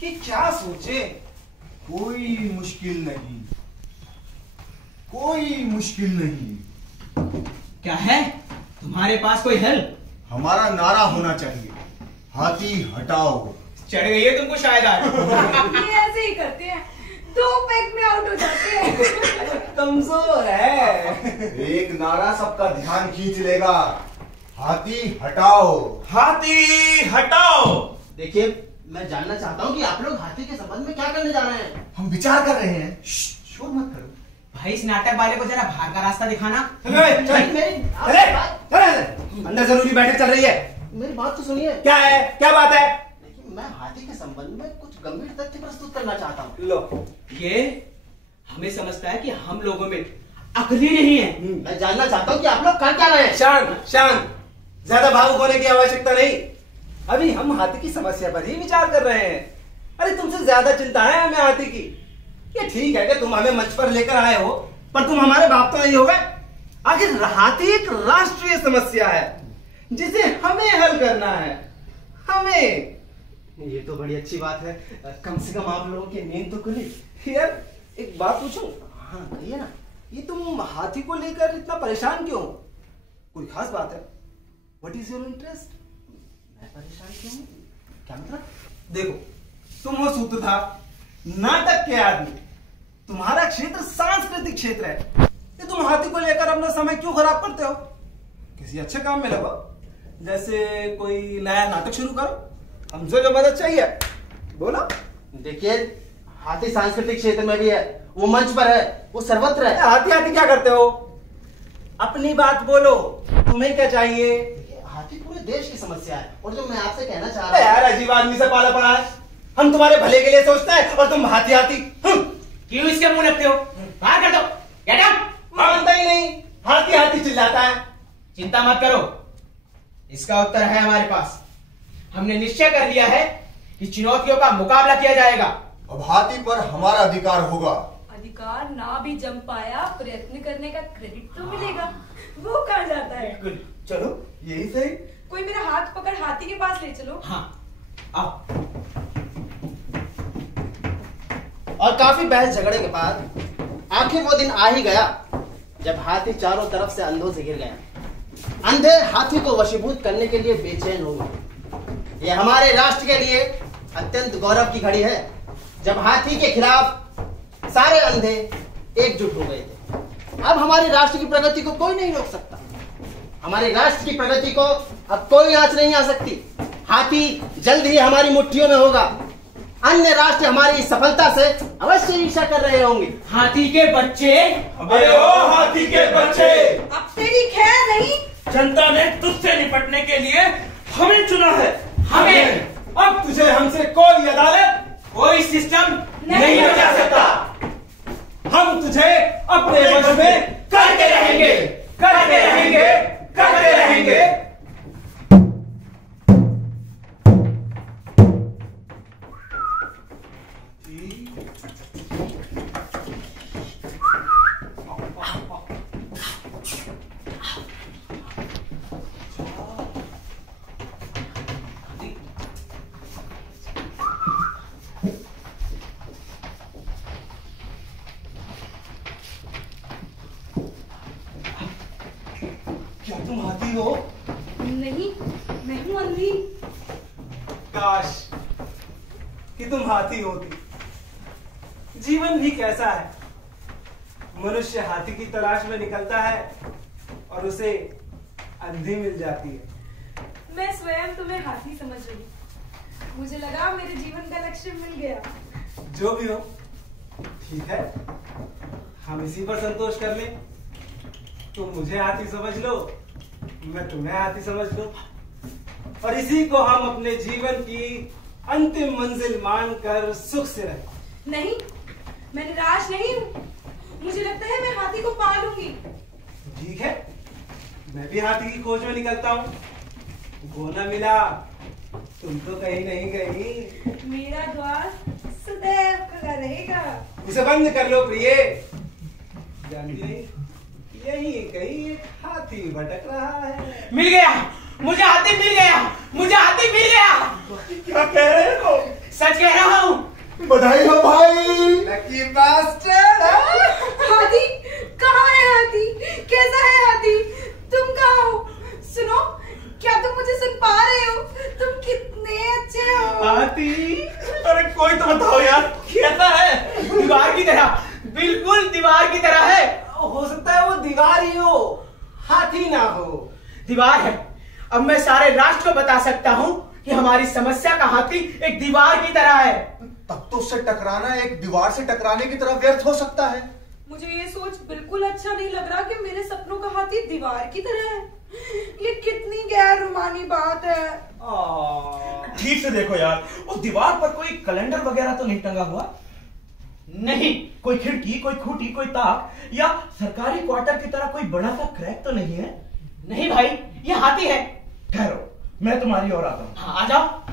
कि क्या सोचे। कोई मुश्किल नहीं। क्या है तुम्हारे पास कोई हल? हमारा नारा होना चाहिए, हाथी हटाओ। चढ़ गई है तुमको शायद आज। ये ऐसे ही करते हैं, 2 पैक में आउट हो जाते हैं। कमजोर है। एक नारा सबका ध्यान खींच लेगा, हाथी हटाओ। हाथी हटाओ। देखिए, मैं जानना चाहता हूँ कि आप लोग हाथी के संबंध में क्या करने जा रहे हैं। हम विचार कर रहे हैं। शोर मत करो। भाई इस नाटक वाले को जरा बाहर का रास्ता दिखाना। अंदर जरूरी बैठक चल रही है। मेरी बात तो सुनिए। क्या है? क्या बात है? देखिए, मैं हाथी के संबंध में कुछ गंभीर तथ्य प्रस्तुत करना चाहता हूँ। लो, ये हमें समझता है कि हम लोगों में अकल ही नहीं है। मैं जानना चाहता हूँ कि आप लोग कर क्या रहे हैं। शांत। ज्यादा भावुक होने की आवश्यकता नहीं। अभी हम हाथी की समस्या पर ही विचार कर रहे हैं। अरे तुमसे ज्यादा चिंता है हमें हाथी की। ये ठीक है कि तुम हमें मंच पर लेकर आए हो, पर तुम हमारे बाप तो नहीं हो गए। आखिर हाथी एक राष्ट्रीय समस्या है जिसे हमें हल करना है। हमें। ये तो बड़ी अच्छी बात है। कम से कम आप लोगों की नींद तो खुली। यार एक बात पूछूं? हाँ कहिए ना। ये तुम हाथी को लेकर इतना परेशान क्यों? कोई खास बात है? What is your interest? मैं परेशान क्यों हूँ? क्या मतलब? देखो, तुम हो सूत्रधार, नाटक के आदमी। तुम्हारा क्षेत्र सांस्कृतिक क्षेत्र है। ये तुम हाथी को लेकर अपना समय क्यों खराब करते हो? किसी अच्छे काम में लगो, जैसे कोई नया नाटक शुरू करो। हमसे जो मदद चाहिए बोलो। देखिए, हाथी सांस्कृतिक क्षेत्र में भी है, वो मंच पर है, वो सर्वत्र है। हाथी हाथी क्या करते हो? अपनी बात बोलो, तुम्हें क्या चाहिए? हाथी पूरे देश की समस्या है। और जो मैं आपसे कहना चाह अरे रहा यार, अजीब आदमी से पाला पड़ा है। हम तुम्हारे भले के लिए सोचते हैं और तुम हाथी हाथी। क्यों इसके मुंह लगते हो? बाहर कर दो। Get out. मानता ही नहीं, हाथी हाथी चिल्लाता है। चिंता मत करो, इसका उत्तर है हमारे पास। हमने निश्चय कर लिया है कि चुनौतियों का मुकाबला किया जाएगा। अब हाथी पर हमारा अधिकार होगा। अधिकार ना भी जम पाया, प्रयत्न करने का क्रेडिट तो मिलेगा। वो कहा जाता है। चलो यही सही। कोई मेरा हाथ पकड़ हाथी के पास ले चलो। हाँ आओ। और काफी बहस झगड़े के बाद आखिर वो दिन आ ही गया जब हाथी चारों तरफ से अंधों से घिर गया। अंधे हाथी को वशीभूत करने के लिए बेचैन हो गए। ये हमारे राष्ट्र के लिए अत्यंत गौरव की घड़ी है जब हाथी के खिलाफ सारे अंधे एकजुट हो गए थे। अब हमारे राष्ट्र की प्रगति को कोई नहीं रोक सकता। हमारे राष्ट्र की प्रगति को अब कोई आंच नहीं आ सकती। हाथी जल्द ही हमारी मुट्ठियों में होगा। अन्य राष्ट्र हमारी सफलता से अवश्य ईर्ष्या कर रहे होंगे। हाथी के बच्चे। अबे ओ हाथी के बच्चे, अब तेरी खैर नहीं। जनता ने तुझसे निपटने के लिए हमें चुना है। हमें। अब तुझे हमसे कोई अदालत, कोई सिस्टम नहीं बचा सकता। हम तुझे अपने वश में करके रहेंगे, करके रहेंगे, करके रहेंगे। हाथी हो? नहीं, मैं हूँ अंधी। काश कि तुम हाथी होती। जीवन भी कैसा है, मनुष्य हाथी की तलाश में निकलता है और उसे अंधी मिल जाती है। मैं स्वयं तुम्हें हाथी समझ रही। मुझे लगा मेरे जीवन का लक्ष्य मिल गया। जो भी हो ठीक है, हम इसी पर संतोष कर लें। तुम मुझे हाथी समझ लो, मैं तुम्हें हाथी समझ लो, और इसी को हम अपने जीवन की अंतिम मंजिल मानकर सुख से रहें। नहीं, मैं निराश नहीं हूँ। मुझे लगता है मैं हाथी को पा लूंगी। ठीक है, मैं भी हाथी की खोज में निकलता हूँ। वो न मिला, तुम तो कहीं नहीं गई। मेरा द्वार सदैव खुला रहेगा। उसे बंद कर लो प्रिय। जानती नहीं, यही कहीं एक हाथी भटक रहा है। मिल गया, मुझे हाथी मिल गया, मुझे हाथी मिल गया। क्या कह रहे हो? सच कह रहा हूँ। बधाई हो भाई। Lucky bastard. हाथी कहाँ है? हाथी कैसा है? हाथी तुम कहाँ हो? सुनो, क्या तुम मुझे सुन पा रहे हो? तुम कितने अच्छे हो। हाथी? अरे कोई तो बताओ यार, कैसा है? दीवार की तरह, बिल्कुल दीवार की तरह है। हो सकता है वो दीवार ही हो, हाथी ना हो। दीवार है। अब मैं सारे राष्ट्र को बता सकता हूँ कि हमारी समस्या का हाथी एक दीवार की तरह है। तब तो उससे टकराना एक दीवार से टकराने की तरह व्यर्थ हो सकता है। मुझे ये सोच बिल्कुल अच्छा नहीं लग रहा कि मेरे सपनों का हाथी दीवार की तरह है। ये कितनी गैर रुमानी बात है। ठीक से देखो यार, उस दीवार पर कोई कैलेंडर वगैरह तो नहीं टंगा हुआ? नहीं। कोई खिड़की, कोई खूंटी, कोई ताक या सरकारी क्वार्टर की तरह कोई बड़ा सा क्रैक तो नहीं है? नहीं भाई, ये हाथी है। ठहरो, मैं तुम्हारी ओर आता हूँ। हाँ, आ जाओ।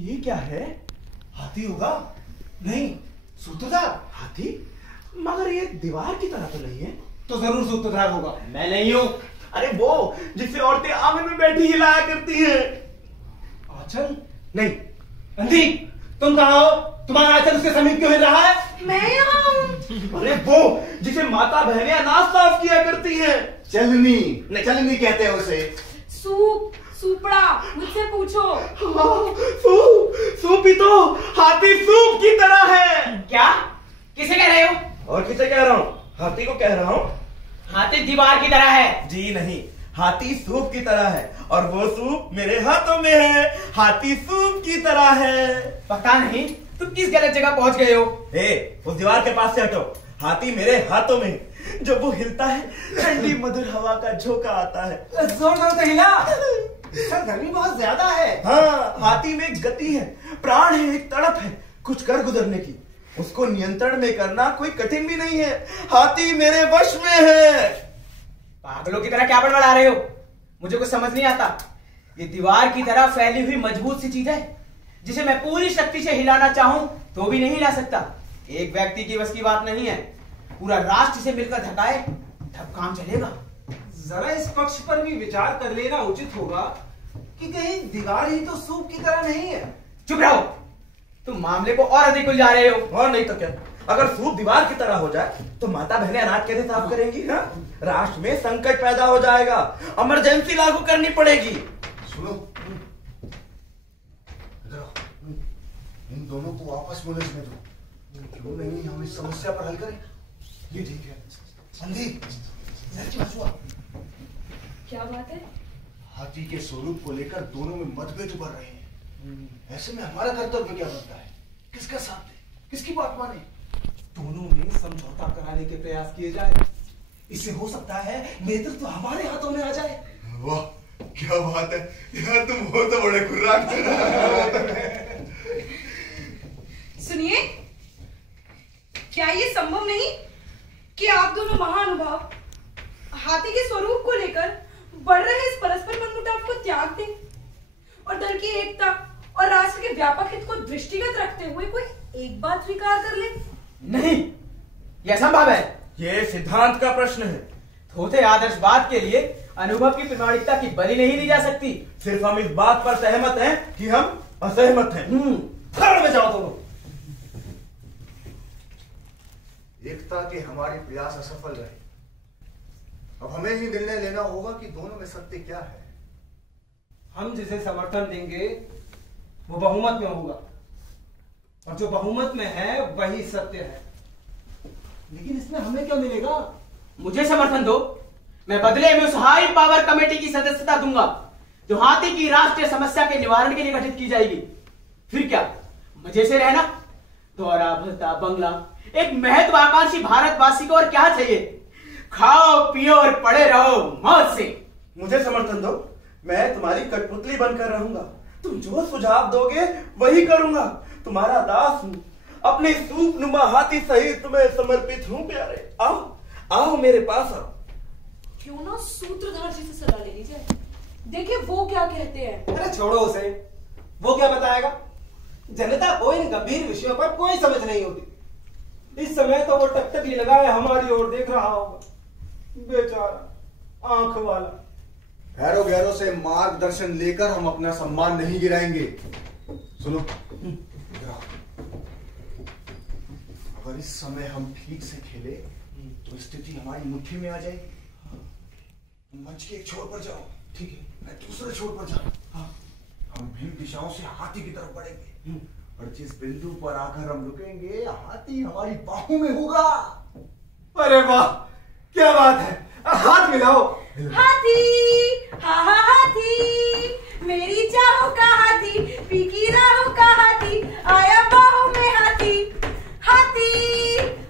ये क्या है? हाथी होगा? नहीं, सूत्रधार। हाथी? मगर ये दीवार की तरह तो नहीं है। तो जरूर सूत्रधार होगा। मैं नहीं हूँ। अरे वो जिससे औरतें आंगन में बैठी हिलाया करती हैं। आंचल? नहीं। अंधी, तुम कहाँ हो? तुम्हारा आंचल उसके समीप क्यों हिल रहा है? मैं यहाँ हूँ। अरे वो जिसे माता बहनें अनाज साफ किया करती हैं। चलनी। चलनी कहते हैं उसे। सूप, सूपड़ा, मुझसे पूछो। सूप ही तो हाथी सूप की तरह है। क्या? किसे कह रहे हो? और किसे कह रहा हूँ? हाथी को कह रहा हूँ। हाथी दीवार की तरह है। जी नहीं, हाथी सूप की तरह है, और वो सूप मेरे हाथों में है। हाथी सूप की तरह है। पता नहीं तुम किस गलत जगह पहुंच गए हो। उस दीवार के पास से हटो। हाथी मेरे हाथों में है। जब वो हिलता है, ठंडी मधुर हवा का झोंका आता है। जोर जोर से हिला। सरगर्मी बहुत ज्यादा है। हाँ, हाथी में एक गति है, प्राण है, एक तड़प है कुछ कर गुजरने की। उसको नियंत्रण में करना कोई कठिन भी नहीं है। हाथी मेरे वश में है। पागलों की तरह क्या बड़बड़ा रहे हो? मुझे कुछ समझ नहीं आता। ये दीवार की तरह फैली हुई मजबूत सी चीज है जिसे मैं पूरी शक्ति से हिलाना चाहूं तो भी नहीं हिला सकता। एक व्यक्ति की बस की बात नहीं है। पूरा राष्ट्र इसे मिलकर धकाए तब काम चलेगा। जरा इस पक्ष पर भी विचार कर लेना उचित होगा कि कहीं दीवार ही तो सूप की तरह नहीं है। चुप रहो, तुम मामले को और अधिक उलझा रहे हो। और नहीं तो क्या, अगर सूप दीवार की तरह हो जाए तो माता बहनें अनाज कैसे साफ करेंगी? हाँ? राष्ट्र में संकट पैदा हो जाएगा, इमरजेंसी लागू करनी पड़ेगी। सुनो, इधर आओ। इन दोनों को आपस में उलझने दो। क्यों नहीं हम इस समस्या पर हल करें? ये ठीक है। अंधी, क्या बात है? हाथी के स्वरूप को लेकर दोनों में मतभेद उभर रहे हैं। ऐसे में हमारा कर्तव्य क्या बनता है? किसका साथ दे, किसकी बात माने? दोनों में समझौता कराने के प्रयास किए जाए। इससे हो सकता है नेतृत्व हमारे हाथों में आ जाए। वाह, क्या बात है यार, तुम हो तो बड़े खुर्राक। सुनिए, क्या ये संभव नहीं कि आप दोनों महानुभाव हाथी के स्वरूप को लेकर बढ़ रहे इस परस्पर मनमुटाव को त्याग दें और दल की एकता और राष्ट्र के व्यापक हित को दृष्टिगत रखते हुए कोई एक बात स्वीकार कर ले? नहीं, यह असंभव है। ये सिद्धांत का प्रश्न है। थोथे आदर्शवाद के लिए अनुभव की प्रामाणिकता की बलि नहीं दी जा सकती। सिर्फ हम इस बात पर सहमत हैं कि हम असहमत हैं। फरण में जाओ दोनों। एकता के हमारे प्रयास असफल रहे। अब हमें ही निर्णय लेना होगा कि दोनों में सत्य क्या है। हम जिसे समर्थन देंगे वो बहुमत में होगा, और जो बहुमत में है वही सत्य है। लेकिन इसमें हमें क्या मिलेगा? मुझे समर्थन दो, मैं बदले में उस हाई पावर कमेटी की सदस्यता दूंगा जो हाथी की राष्ट्रीय समस्या के निवारण के लिए गठित की जाएगी। फिर क्या, मजे से रहना, दौरा भत्ता बंगला, एक महत्वाकांक्षी भारतवासी को और क्या चाहिए? खाओ पियो और पड़े रहो मौज से। मुझे समर्थन दो, मैं तुम्हारी कठपुतली बनकर रहूंगा। तुम जो सुझाव दोगे वही करूंगा। तुम्हारा दास हूं, अपने सूपनुमा हाथी सहित तुम्हें समर्पित हूं। प्यारे आओ आओ मेरे पास आओ। क्यों ना सूत्रधार जी से सलाह ले लीजिए, देखिए वो क्या कहते हैं। अरे छोड़ो उसे, वो क्या बताएगा? जनता को इन गंभीर विषयों पर कोई समझ नहीं होती। इस समय तो वो टकटकी लगाए हमारी ओर देख रहा होगा, बेचारा आंख वाला। भैरव गैरों से मार्गदर्शन लेकर हम अपना सम्मान नहीं गिराएंगे। सुनो, अगर इस समय हम ठीक से खेले तो स्थिति हमारी मुट्ठी में आ जाएगी। तुम मंच के एक छोर पर जाओ, ठीक है, मैं दूसरे छोर पर जाऊं। हाँ, हम भिन्न दिशाओं से हाथी की तरफ बढ़ेंगे, और जिस बिंदु पर आकर हम रुकेंगे हाथी हमारी बाहों में होगा। अरे वाह, क्या बात है! हाथ मिलाओ। हाथी हा हा हाथी, मेरी चाहों का हाथी, पीकी राहों का हाथी, आया बाहों में हाथी। हाथी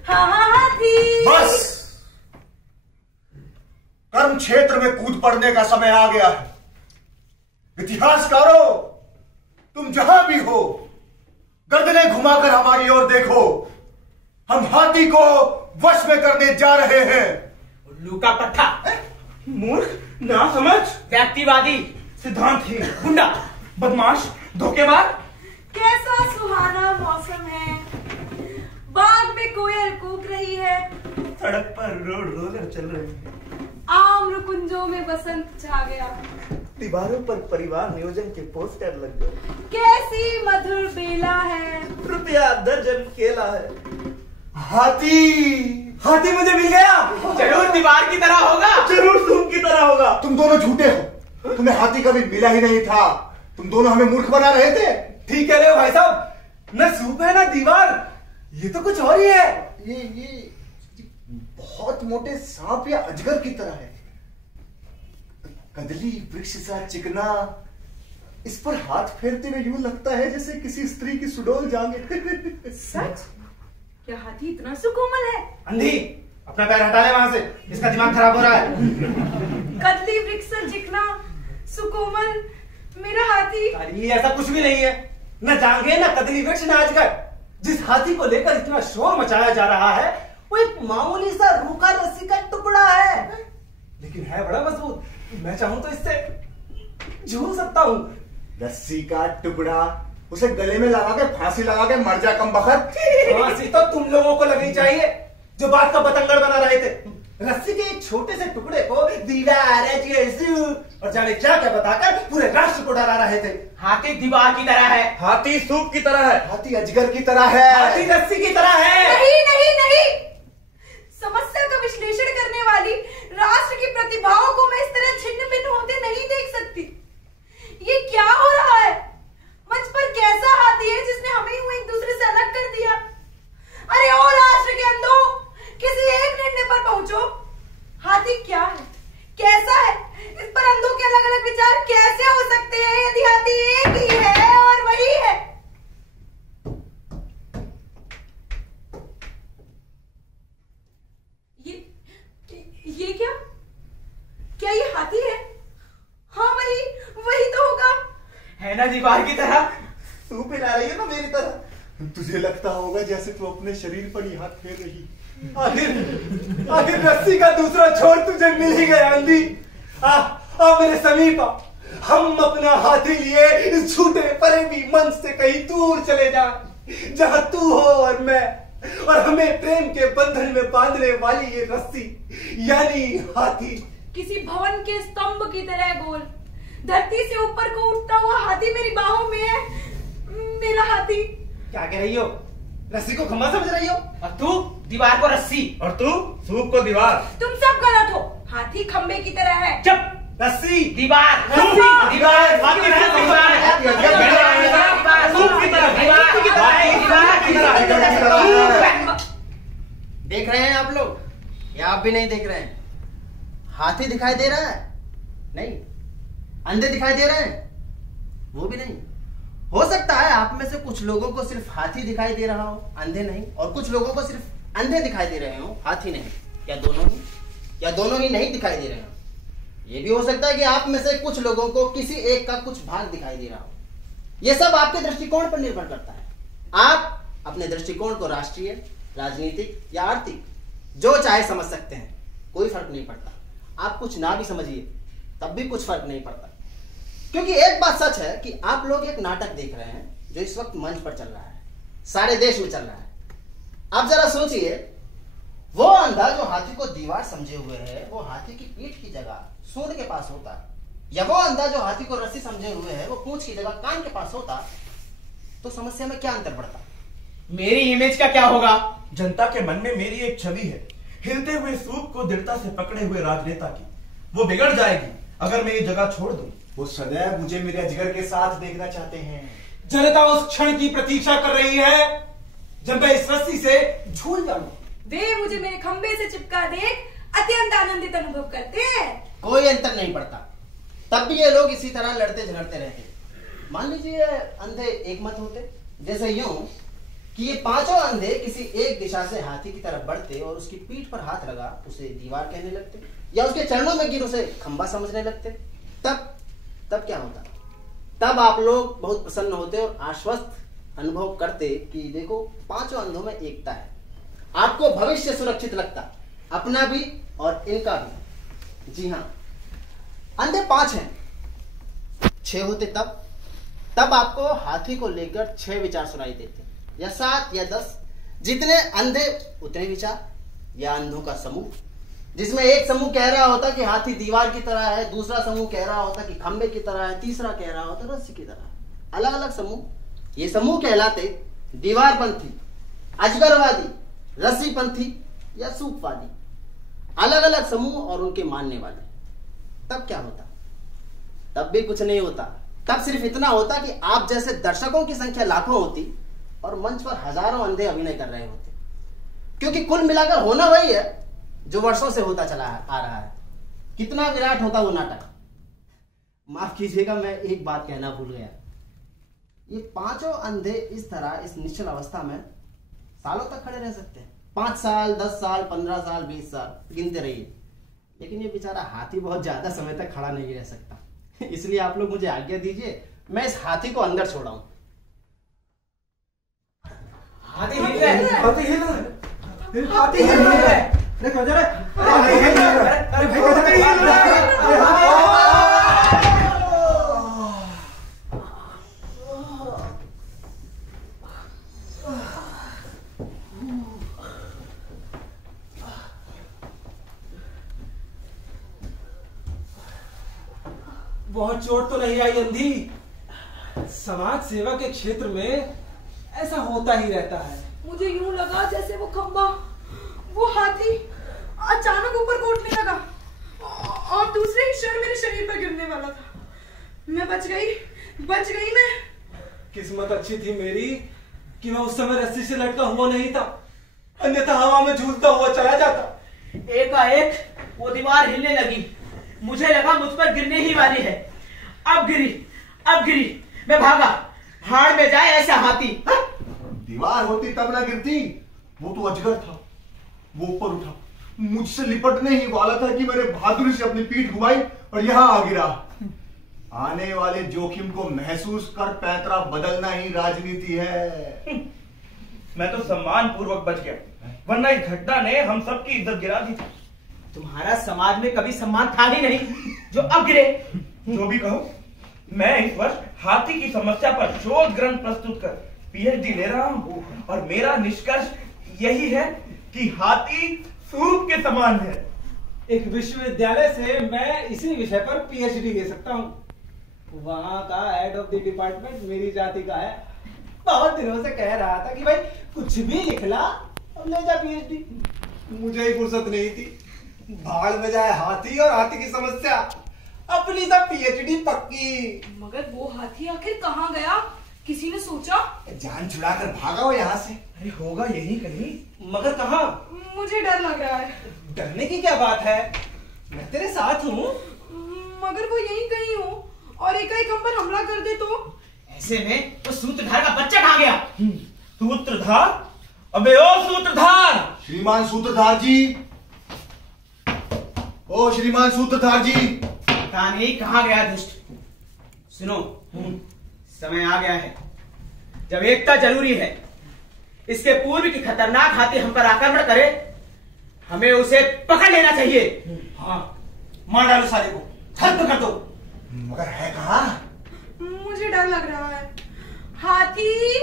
हा हा हाथी। बस, कर्म क्षेत्र में कूद पड़ने का समय आ गया है। इतिहासकारों, तुम जहां भी हो, गर्दनें घुमाकर हमारी ओर देखो। हम हाथी को वश में करने जा रहे हैं। उल्लू का पट्टा, मूर्ख, ना समझ, व्यक्तिवादी, सिद्धांतहीन, गुंडा, बदमाश, धोखेबाज। कैसा सुहाना मौसम है, बाग में कोयल कूक रही है, सड़क पर रोड रोलर चल रहे हैं, आम्र कुंजों में बसंत छा गया, दीवारों पर परिवार नियोजन के पोस्टर लग गए, कैसी मधुर बेला है, रुपया दर्जन केला है। हाथी हाथी मुझे मिल गया। जरूर दीवार की तरह होगा, जरूर सूप की तरह होगा। तुम दोनों झूठे हो, तुम्हें हाथी कभी मिला ही नहीं था। तुम दोनों हमें मूर्ख बना रहे थे। ठीक कह रहे हो भाई साहब, न सूप है ना दीवार, ये तो कुछ और ही है। ये बहुत मोटे सांप या अजगर की तरह है। कदली वृक्ष सा चिकना, इस पर हाथ फेरते हुए यूं लगता है जैसे किसी स्त्री की सुडोल जांघें। सच? क्या हाथी इतना सुकोमल है? अंधी, अपना पैर हटा ले वहां से, इसका दिमाग खराब हो रहा है। कदली वृक्ष चिकना सुकोमल, मेरा हाथी। अरे ऐसा कुछ भी नहीं है, न जांघें न कदली वृक्ष न अजगर। जिस हाथी को लेकर इतना शोर मचाया जा रहा है वो एक मामूली सा रूखा रस्सी का टुकड़ा है, लेकिन है बड़ा मजबूत। मैं चाहूं तो इससे झूल सकता हूं। रस्सी का टुकड़ा, उसे गले में लगा के फांसी लगा के मर जा कम बखत। फांसी तो तुम लोगों को लगनी चाहिए जो बात का बतंगड़ बना रहे थे। रस्सी के एक छोटे से टुकड़े को दीवार और जाने क्या क्या बताकर पूरे राष्ट्र को डरा रहे थे। हाथी दीवार की तरह है, हाथी सूप की तरह है, हाथी अजगर की तरह है, हाथी रस्सी की तरह है। नहीं नहीं नहीं, समस्या का विश्लेषण करने वाली राष्ट्र की प्रतिभाओं को मैं इस तरह छिन्न भिन्न होते नहीं देख सकती। ये क्या हो रहा है? मंच पर कैसा हाथी है जिसने हमें यूं एक दूसरे से अलग कर दिया? अरे ओ राष्ट्र के अंधों, किसी एक निर्णय पर पहुंचो। हाथी क्या है, कैसा है, इस पर अंधों के अलग अलग विचार कैसे हो सकते हैं यदि हाथी एक ही है और वही है? ये क्या ये हाथी है? हाँ वही तो होगा। है ना दीवार की तरह? सूप हिला रही है ना मेरी तरह। तुझे लगता होगा जैसे तू अपने शरीर पर ही हाथ फेर रही। आखिर रस्सी का दूसरा छोर तुझे मिल ही गया अंधी। आ मेरे समीप आ। हम अपना हाथी लिए इस झूठे परे भी मन से कहीं दूर चले जाएं, जहां तू हो और मैं, और हमें प्रेम के बंधन में बांधने वाली ये रस्सी यानी हाथी। किसी भवन के स्तंभ की तरह गोल, धरती से ऊपर को उठता हुआ हाथी मेरी बाहों में है। मेरा हाथी। क्या कह रही हो? रस्सी को खंभा समझ रही हो? और तू दीवार को रस्सी। और तू सूप को दीवार। तुम सब गलत हो। हाथी खंबे की तरह है। चुप। रस्सी दीवार। रस्सी, दीवार। हाथी की तरह। देख रहे हैं आप लोग या आप भी नहीं देख रहे हैं? हाथी दिखाई दे रहा है? नहीं। अंधे दिखाई दे रहे हैं? वो भी नहीं। हो सकता है आप में से कुछ लोगों को सिर्फ हाथी दिखाई दे रहा हो, अंधे नहीं, और कुछ लोगों को सिर्फ अंधे दिखाई दे रहे हो, हाथी नहीं, या दोनों ही नहीं दिखाई दे रहे हो। ये भी हो सकता है कि आप में से कुछ लोगों को किसी एक का कुछ भाग दिखाई दे रहा हो। यह सब आपके दृष्टिकोण पर निर्भर करता है। आप अपने दृष्टिकोण को राष्ट्रीय, राजनीतिक या आर्थिक जो चाहे समझ सकते हैं, कोई फर्क नहीं पड़ता। आप कुछ ना भी समझिए तब भी कुछ फर्क नहीं पड़ता, क्योंकि एक बात सच है कि आप लोग एक नाटक देख रहे हैं जो इस वक्त मंच पर चल रहा है, सारे देश में चल रहा है। आप जरा सोचिए, वो अंधा जो हाथी को दीवार समझे हुए है, वो हाथी की पीठ की जगह सूंड के पास होता, या वो अंधा जो हाथी को रस्सी समझे हुए है, वो पूंछ की जगह कान के पास होता, तो समस्या में क्या अंतर पड़ता? मेरी इमेज का क्या होगा? जनता के मन में मेरी एक छवि है, हिलते हुए सूप को दृढ़ता से पकड़े हुए राजनेता की। वो बिगड़ जाएगी अगर मैं ये जगह छोड़ दूं। वो सदैव मुझे मेरे अजगर के साथ देखना चाहते हैं। जनता उस क्षण की प्रतीक्षा कर रही है जब मैं इस रस्सी से झूल जाऊं। वे मुझे मेरे खंबे से चिपका देख अत्यंत आनंदित अनुभव करते हैं। कोई अंतर नहीं पड़ता, तब भी ये लोग इसी तरह लड़ते झगड़ते रहते। मान लीजिए अंधे एक मत होते, जैसे यूं कि ये पांचों अंधे किसी एक दिशा से हाथी की तरफ बढ़ते और उसकी पीठ पर हाथ लगा उसे दीवार कहने लगते, या उसके चरणों में गिर उसे खंबा समझने लगते। तब क्या होता? तब आप लोग बहुत प्रसन्न होते और आश्वस्त अनुभव करते कि देखो, पांचों अंधों में एकता है। आपको भविष्य सुरक्षित लगता, अपना भी और इनका भी। जी हाँ, अंधे 5 हैं, 6 होते तब आपको हाथी को लेकर 6 विचार सुनाई देते, या 7 या 10। जितने अंधे उतने विचार, या अंधों का समूह, जिसमें एक समूह कह रहा होता कि हाथी दीवार की तरह है, दूसरा समूह कह रहा होता कि खंबे की तरह है, तीसरा कह रहा होता रस्सी की तरह। अलग अलग समूह, ये समूह कहलाते दीवारपंथी, अजगरवादी, रस्सीपंथी या सूपवादी। अलग अलग समूह और उनके मानने वाले। तब क्या होता? तब भी कुछ नहीं होता। तब सिर्फ इतना होता कि आप जैसे दर्शकों की संख्या लाखों होती और मंच पर हजारों अंधे अभिनय कर रहे होते, क्योंकि कुल मिलाकर होना वही है जो वर्षों से होता चला आ रहा है। कितना विराट होता वो नाटक। माफ कीजिएगा, मैं एक बात कहना भूल गया। ये पांचों अंधे इस तरह इस निश्चल अवस्था में सालों तक खड़े रह सकते हैं। 5 साल, 10 साल, 15 साल, 20 साल, गिनते रहिए। लेकिन ये बेचारा हाथी बहुत ज्यादा समय तक खड़ा नहीं रह सकता। इसलिए आप लोग मुझे आज्ञा दीजिए, मैं इस हाथी को अंदर छोड़ाऊं। हाथी हिल रहा है। हाथी हिल रहा है। हाथी हिल रहा है। देखो जरा, हाथी हिल रहा है। अरे भाई, हाथी हिल रहा है। बहुत चोट तो नहीं आई अंधी? समाज सेवा के क्षेत्र में ऐसा होता ही रहता है। मुझे यूं लगा जैसे वो खंबा, वो हाथी अचानक ऊपर को उठने लगा और दूसरे ही क्षण मेरे शरीर पर गिरने वाला था। मैं बच गई मैं। किस्मत अच्छी थी मेरी कि मैं उस समय रस्सी से लटका हुआ नहीं था, अन्यथा हवा में झूलता हुआ चला जाता। एकाएक वो दीवार हिलने लगी। मुझे लगा मुझ पर गिरने ही वाली है। अब गिरी। मैं भागा। भाड़ में जाए ऐसा हाथी। दीवार होती तब ना गिरती। वो तो अजगर था, वो ऊपर उठा, मुझसे लिपटने ही वाला था कि मैंने बहादुरी से अपनी पीठ घुमाई और यहां आ गिरा। आने वाले जोखिम को महसूस कर पैतरा बदलना ही राजनीति है। मैं तो सम्मान पूर्वक बच गया, वरना इस घटना ने हम सबकी इज्जत गिरा दी। तुम्हारा समाज में कभी सम्मान था ही नहीं जो अब गिरे। जो भी कहो, मैं इस वर्ष हाथी की समस्या पर शोध ग्रंथ प्रस्तुत कर पीएचडी ले रहा हूं और मेरा निष्कर्ष यही है कि हाथी सूप के समान है। एक विश्वविद्यालय से मैं इसी विषय पर पीएचडी ले सकता हूँ। वहां का हेड ऑफ द डिपार्टमेंट मेरी जाति का है। बहुत दिनों से कह रहा था कि भाई कुछ भी लिख ला और ले जा पीएचडी। मुझे ही फुर्सत नहीं थी। भाड़ में जाए हाथी और हाथी की समस्या, अपनी सब पीएचडी पक्की। मगर वो हाथी आखिर कहाँ गया, किसी ने सोचा? जान छुड़ाकर भागा हो यहाँ से। अरे होगा यही कहीं, मगर कहाँ? मुझे डर लग रहा है। डरने की क्या बात है, मैं तेरे साथ हूँ। मगर वो यहीं कहीं हो और एकाएक हम पर हमला कर दे तो? ऐसे में वो सूत्रधार का बच्चा कहाँ गया? सूत्रधार? अबे ओ सूत्रधार! श्रीमान सूत्रधार जी, ओ श्रीमान सूत्रधार जी। पता नहीं कहाँ गया दुष्ट। सुनो, समय आ गया है जब एकता जरूरी है। इसके पूर्व की खतरनाक हाथी हम पर आक्रमण करे, हमें उसे पकड़ लेना चाहिए। हाँ, मार डालो साले को, खत्म कर दो। मगर है कहाँ? मुझे डर लग रहा है। हाथी,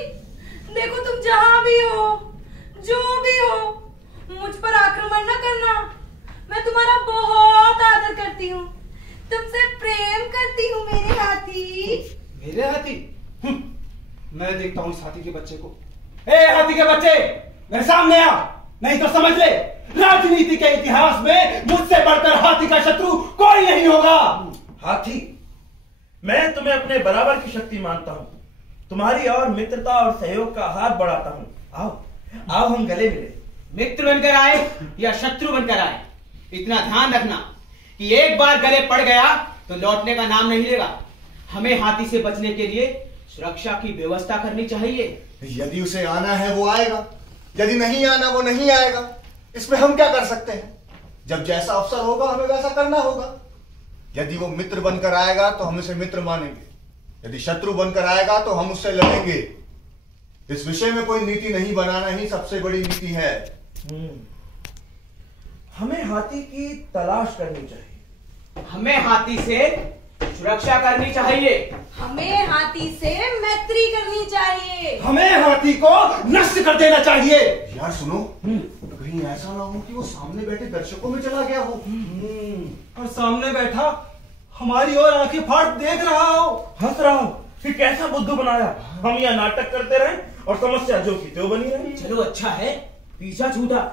देखो तुम जहां भी हो, जो भी हो, मुझ पर आक्रमण न करना। मैं तुम्हारा बहुत आदर करती हूँ, तुमसे प्रेम करती हूँ मेरे हाथी। मेरे हाथी? मैं देखता हूँ इस हाथी के बच्चे को। ए हाथी के बच्चे, मेरे सामने आ, नहीं तो समझ ले राजनीति के इतिहास में मुझसे बढ़कर हाथी का शत्रु कोई नहीं होगा। हाथी, मैं तुम्हें अपने बराबर की शक्ति मानता हूँ। तुम्हारी और मित्रता और सहयोग का हाथ बढ़ाता हूँ। आओ आओ हम गले मिले। मित्र बनकर आए या शत्रु बनकर आए, इतना ध्यान रखना कि एक बार गले पड़ गया तो लौटने का नाम नहीं लेगा। हमें हाथी से बचने के लिए सुरक्षा की व्यवस्था करनी चाहिए। यदि उसे आना है वो आएगा, यदि नहीं आना वो नहीं आएगा। इसमें हम क्या कर सकते हैं? जब जैसा अवसर होगा हमें वैसा करना होगा। यदि वो मित्र बनकर आएगा तो हम उसे मित्र मानेंगे, यदि शत्रु बनकर आएगा तो हम उससे लड़ेंगे। इस विषय में कोई नीति नहीं बनाना ही सबसे बड़ी नीति है। हमें हाथी की तलाश करनी चाहिए। हमें हाथी से सुरक्षा करनी चाहिए। हमें हाथी से मैत्री करनी चाहिए। हमें हाथी को नष्ट कर देना चाहिए। यार सुनो, कहीं ऐसा ना हो कि वो सामने बैठे दर्शकों में चला गया हो और सामने बैठा हमारी ओर आंखें फाड़ देख रहा हो, हंस रहा हो कि कैसा बुद्धू बनाया। हम यहाँ नाटक करते रहे और समस्या जो की जो बनी रही। चलो अच्छा है, पीछा छूटा।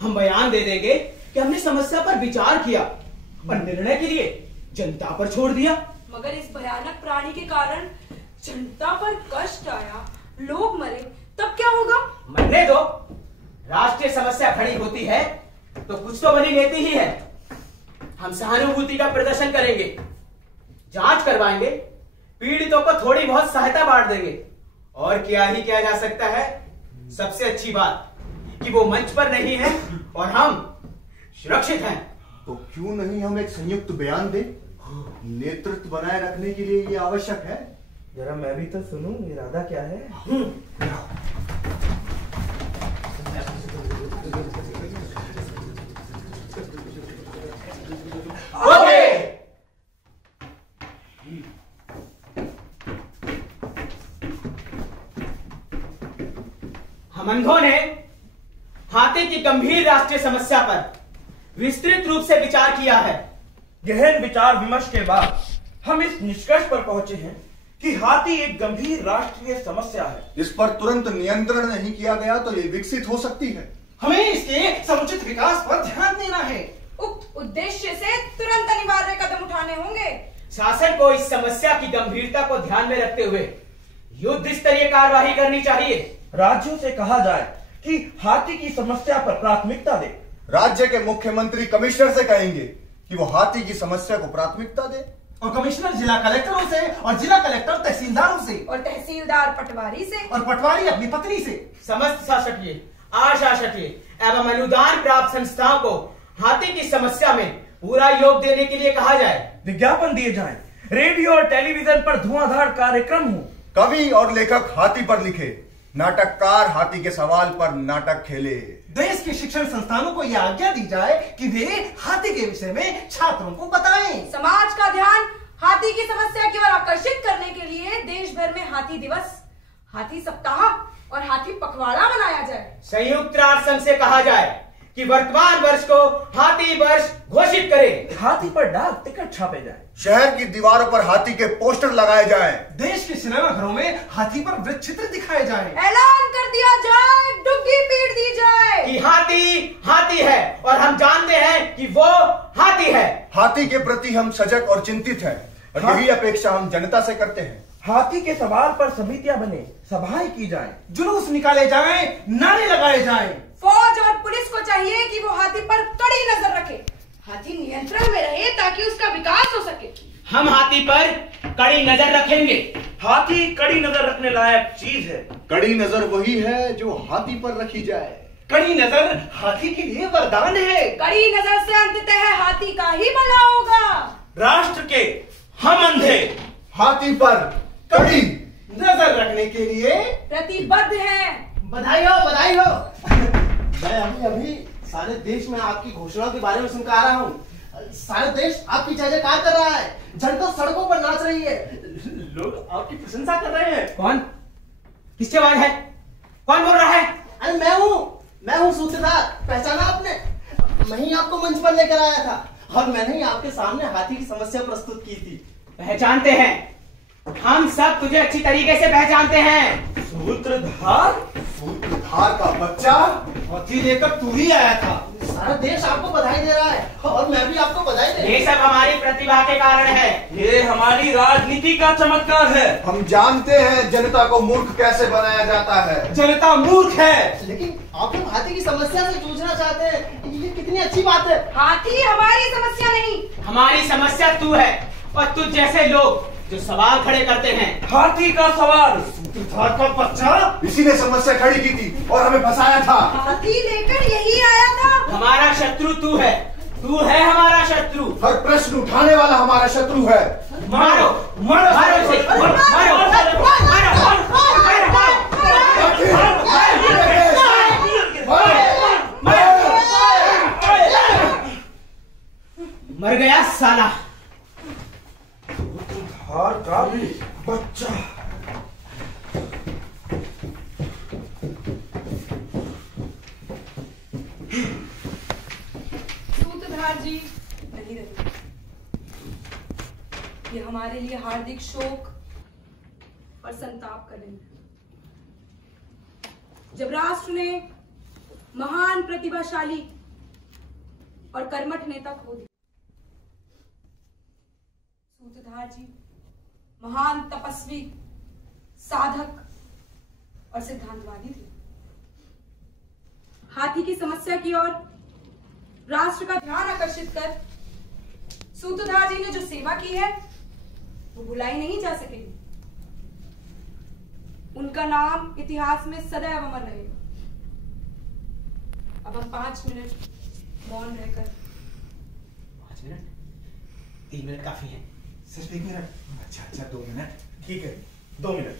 हम बयान दे देंगे कि हमने समस्या पर विचार किया और निर्णय के लिए जनता पर छोड़ दिया। मगर इस भयानक प्राणी के कारण जनता पर कष्ट आया, लोग मरे, तब क्या होगा? मरने दो। राष्ट्रीय समस्या खड़ी होती है तो कुछ तो बनी लेती ही है। हम सहानुभूति का प्रदर्शन करेंगे, जांच करवाएंगे, पीड़ितों को थोड़ी बहुत सहायता बांट देंगे। और क्या ही किया जा सकता है। सबसे अच्छी बात कि वो मंच पर नहीं है और हम सुरक्षित हैं। तो क्यों नहीं हम एक संयुक्त बयान दें? नेतृत्व बनाए रखने के लिए ये आवश्यक है। जरा मैं भी तो सुनूं, इरादा क्या है? ओके। हम अंधों ने हाथी की गंभीर राष्ट्रीय समस्या पर विस्तृत रूप से विचार किया है। गहन विचार विमर्श के बाद हम इस निष्कर्ष पर पहुंचे हैं कि हाथी एक गंभीर राष्ट्रीय समस्या है। इस पर तुरंत नियंत्रण नहीं किया गया तो ये विकसित हो सकती है। हमें इसके समुचित विकास पर ध्यान देना है। उक्त उद्देश्य से तुरंत अनिवार्य कदम उठाने होंगे। शासन को इस समस्या की गंभीरता को ध्यान में रखते हुए युद्ध स्तरीय कार्यवाही करनी चाहिए। राज्यों से कहा जाए कि हाथी की समस्या पर प्राथमिकता दे। राज्य के मुख्यमंत्री कमिश्नर से कहेंगे कि वो हाथी की समस्या को प्राथमिकता दे, और कमिश्नर जिला कलेक्टरों से, और जिला कलेक्टर तहसीलदारों से, और तहसीलदार पटवारी से, और पटवारी अपनी पत्नी से। समस्त शासकीय, अशासकीय एवं अनुदान प्राप्त संस्थाओं को हाथी की समस्या में पूरा योग देने के लिए कहा जाए। विज्ञापन दिए जाएं, रेडियो और टेलीविजन पर धुआंधार कार्यक्रम हो। कवि और लेखक हाथी पर लिखे, नाटककार हाथी के सवाल पर नाटक खेले। देश के शिक्षण संस्थानों को यह आज्ञा दी जाए कि वे हाथी के विषय में छात्रों को बताएं। समाज का ध्यान हाथी की समस्या की ओर आकर्षित करने के लिए देश भर में हाथी दिवस, हाथी सप्ताह और हाथी पखवाड़ा मनाया जाए। संयुक्त राष्ट्र संघ से कहा जाए कि वर्तमान वर्ष को हाथी वर्ष घोषित करें। हाथी पर डाक टिकट छापे जाए, शहर की दीवारों पर हाथी के पोस्टर लगाए जाएं, देश के सिनेमा घरों में हाथी पर वृत्त चित्र दिखाए जाएं, ऐलान कर दिया जाए, डुग्गी पीट दी जाए कि हाथी हाथी है और हम जानते हैं कि वो हाथी है। हाथी के प्रति हम सजग और चिंतित हैं और यही अपेक्षा हम जनता से करते हैं। हाथी के सवाल पर समितियां बने, सभाएं की जाएं, जुलूस निकाले जाएं, नारे लगाए जाएं। फौज और पुलिस को चाहिए कि वो हाथी पर कड़ी नजर रखे, हाथी नियंत्रण में रहे ताकि उसका विकास हो सके। हम हाथी पर कड़ी नजर रखेंगे। हाथी कड़ी नजर रखने लायक चीज है। कड़ी नजर वही है जो हाथी पर रखी जाए। कड़ी नजर हाथी के लिए वरदान है। कड़ी नजर से अंततः हाथी का ही भला होगा। राष्ट्र के हम अंधे हाथी पर कड़ी नजर रखने के लिए प्रतिबद्ध हैं। बधाई हो, बधाई हो। मैं अभी सारे देश में आपकी घोषणाओं के बारे में सुनकर आ रहा हूँ। सारा देश आपकी जय जयकार कर रहा है, जनता सड़कों पर नाच रही है, लोग आपकी प्रशंसा कर रहे हैं। कौन? किससे आवाज है? कौन बोल रहा है? अरे मैं हूँ सूत्रधार, पहचाना आपने? मैं ही आपको मंच पर लेकर आया था और मैंने ही आपके सामने हाथी की समस्या प्रस्तुत की थी। पहचानते हैं, हम सब तुझे अच्छी तरीके से पहचानते हैं। सूत्रधार का बच्चा हाथी लेकर तू ही आया था। सारा देश आपको बधाई दे रहा है और मैं भी आपको बधाई दे। ये सब हमारी प्रतिभा के कारण है। ये हमारी राजनीति का चमत्कार है। हम जानते हैं जनता को मूर्ख कैसे बनाया जाता है। जनता मूर्ख है, लेकिन आप लोग हाथी की समस्या से जूझना चाहते हैं, ये कितनी अच्छी बात है। हाथी हमारी समस्या नहीं, हमारी समस्या तू है और तुझ जैसे लोग जो सवाल खड़े करते हैं। हाथी का सवाल, सूत्रधार का बच्चा इसी ने समस्या खड़ी की थी और हमें फंसाया था। हाथी लेकर यही आया था। हमारा शत्रु तू है, तू है हमारा शत्रु। हर प्रश्न उठाने वाला हमारा शत्रु है। मारो मारो मारो इसे, मारो मर गया साला। हार का बच्चा। सूत्रधार जी नहीं रहे, ये हमारे लिए हार्दिक शोक और संताप का दिन है। जब राष्ट्र ने महान प्रतिभाशाली और कर्मठ नेता खो दिया। सूत्रधार जी महान तपस्वी, साधक और सिद्धांतवादी थे। हाथी की समस्या की ओर राष्ट्र का ध्यान आकर्षित कर सूत्रधार जी ने जो सेवा की है वो भुलाई नहीं जा सकेगी। उनका नाम इतिहास में सदैव अमर रहेगा। अब हम 5 मिनट मौन रहकर। 5 मिनट? 3 मिनट काफी है। सिर्फ 1 मिनट? अच्छा 2 मिनट ठीक है, 2 मिनट।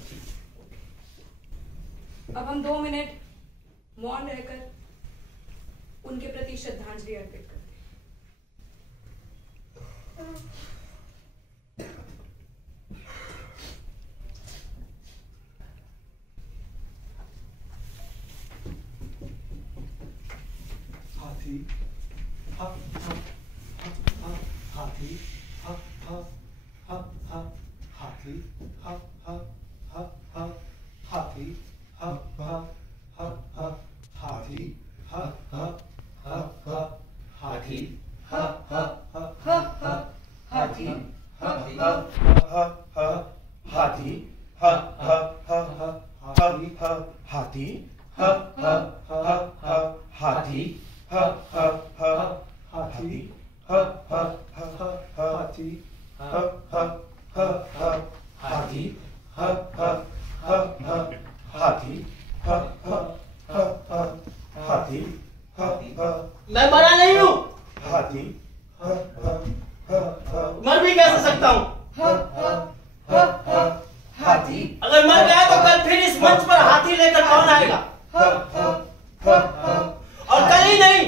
अब हम 2 मिनट मौन रहकर उनके प्रति श्रद्धांजलि अर्पित करते हैं। हाथी हाथी हाथी हाथी हाथी हाथी हाथी हाथी हाथी हाथी मैं मरा नहीं हूँ। हाथी मर भी कैसे सकता हूँ? हाथी अगर मर गया तो कल फिर इस मंच पर हाथी लेकर कौन आएगा? और कल ही नहीं,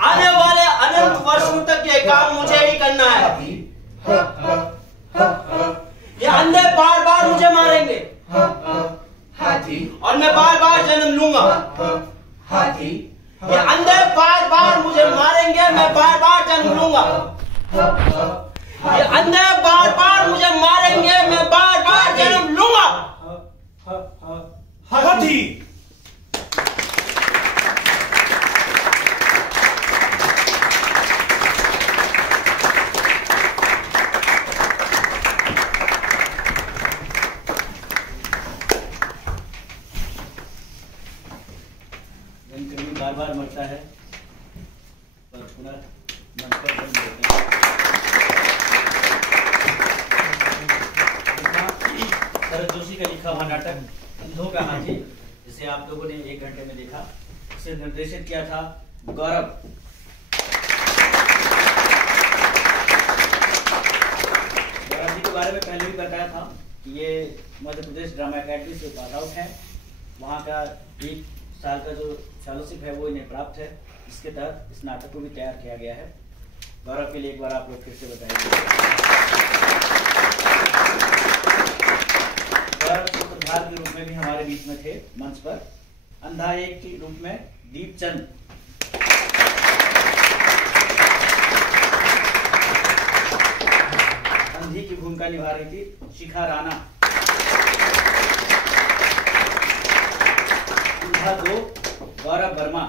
आने वाले अनंत वर्षों तक ये काम मुझे ही करना है। ये अंधे बार बार मुझे मारेंगे हाथी और मैं बार बार जन्म लूंगा। हाथी। ये अंधे बार बार मुझे मारेंगे, मैं बार बार जन्म लूंगा। ये अंधे बार बार मुझे मारेंगे, मैं बार बार जन्म लूंगा। हाथी। बार बार मरता है पर पुनः मन पर जन्म लेते हैं। शरद जोशी का लिखा हुआ नाटक अंधों का हाथी, जिसे आप लोगों ने 1 घंटे में देखा, उसे निर्देशित किया था गौरव। गौरव जी के बारे में पहले भी बताया था कि ये मध्य प्रदेश ड्रामा अकेडमी से पास आउट है। वहाँ का 1 साल का जो फेलोशिप है वो इन्हें प्राप्त है। इसके तहत इस नाटक को भी तैयार किया गया है। गौरव के लिए एक बार आप लोग फिर से बताइए। गौरव सूत्रधार के रूप में भी हमारे बीच में थे मंच पर। अंधा एक के रूप में दीपचंद, अंधी की भूमिका निभा रही थी शिखा राणा। अंधा 2 गौरव वर्मा।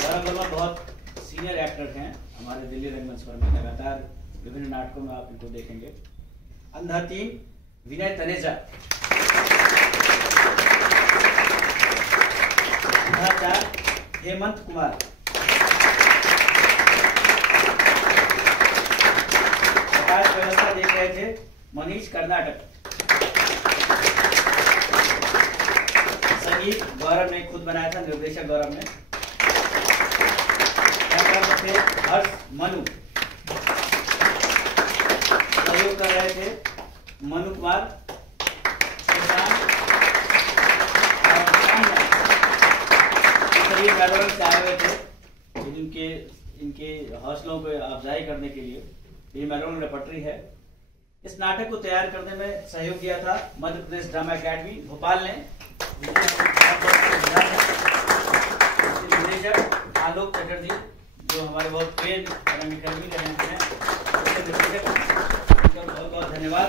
गौरव वर्मा बहुत सीनियर एक्टर हैं हमारे दिल्ली रंगमंच पर में, लगातार विभिन्न नाटकों में आप इनको देखेंगे। अंधा 3 विनय तनेजा। अंधा 4 हेमंत कुमार। प्रकाश व्यवस्था देख रहे थे मनीष कर्नाटक। संगीत गौरव ने खुद बनाया था, निर्देशक गौरव ने। थे हर्ष मनु। सहयोग कर रहे थे मनु कुमार, बैकग्राउंड से आए हुए थे इनके हौसलों को अफजाई करने के लिए। ये बैकग्राउंड रेपर्टरी है। इस नाटक को तैयार करने में सहयोग किया था मध्य प्रदेश ड्रामा अकेडमी भोपाल ने। निर्देशक आलोक चटर्जी, जो हमारे बहुत प्रिय रंगकर्मी रहे हैं, उनका बहुत बहुत धन्यवाद।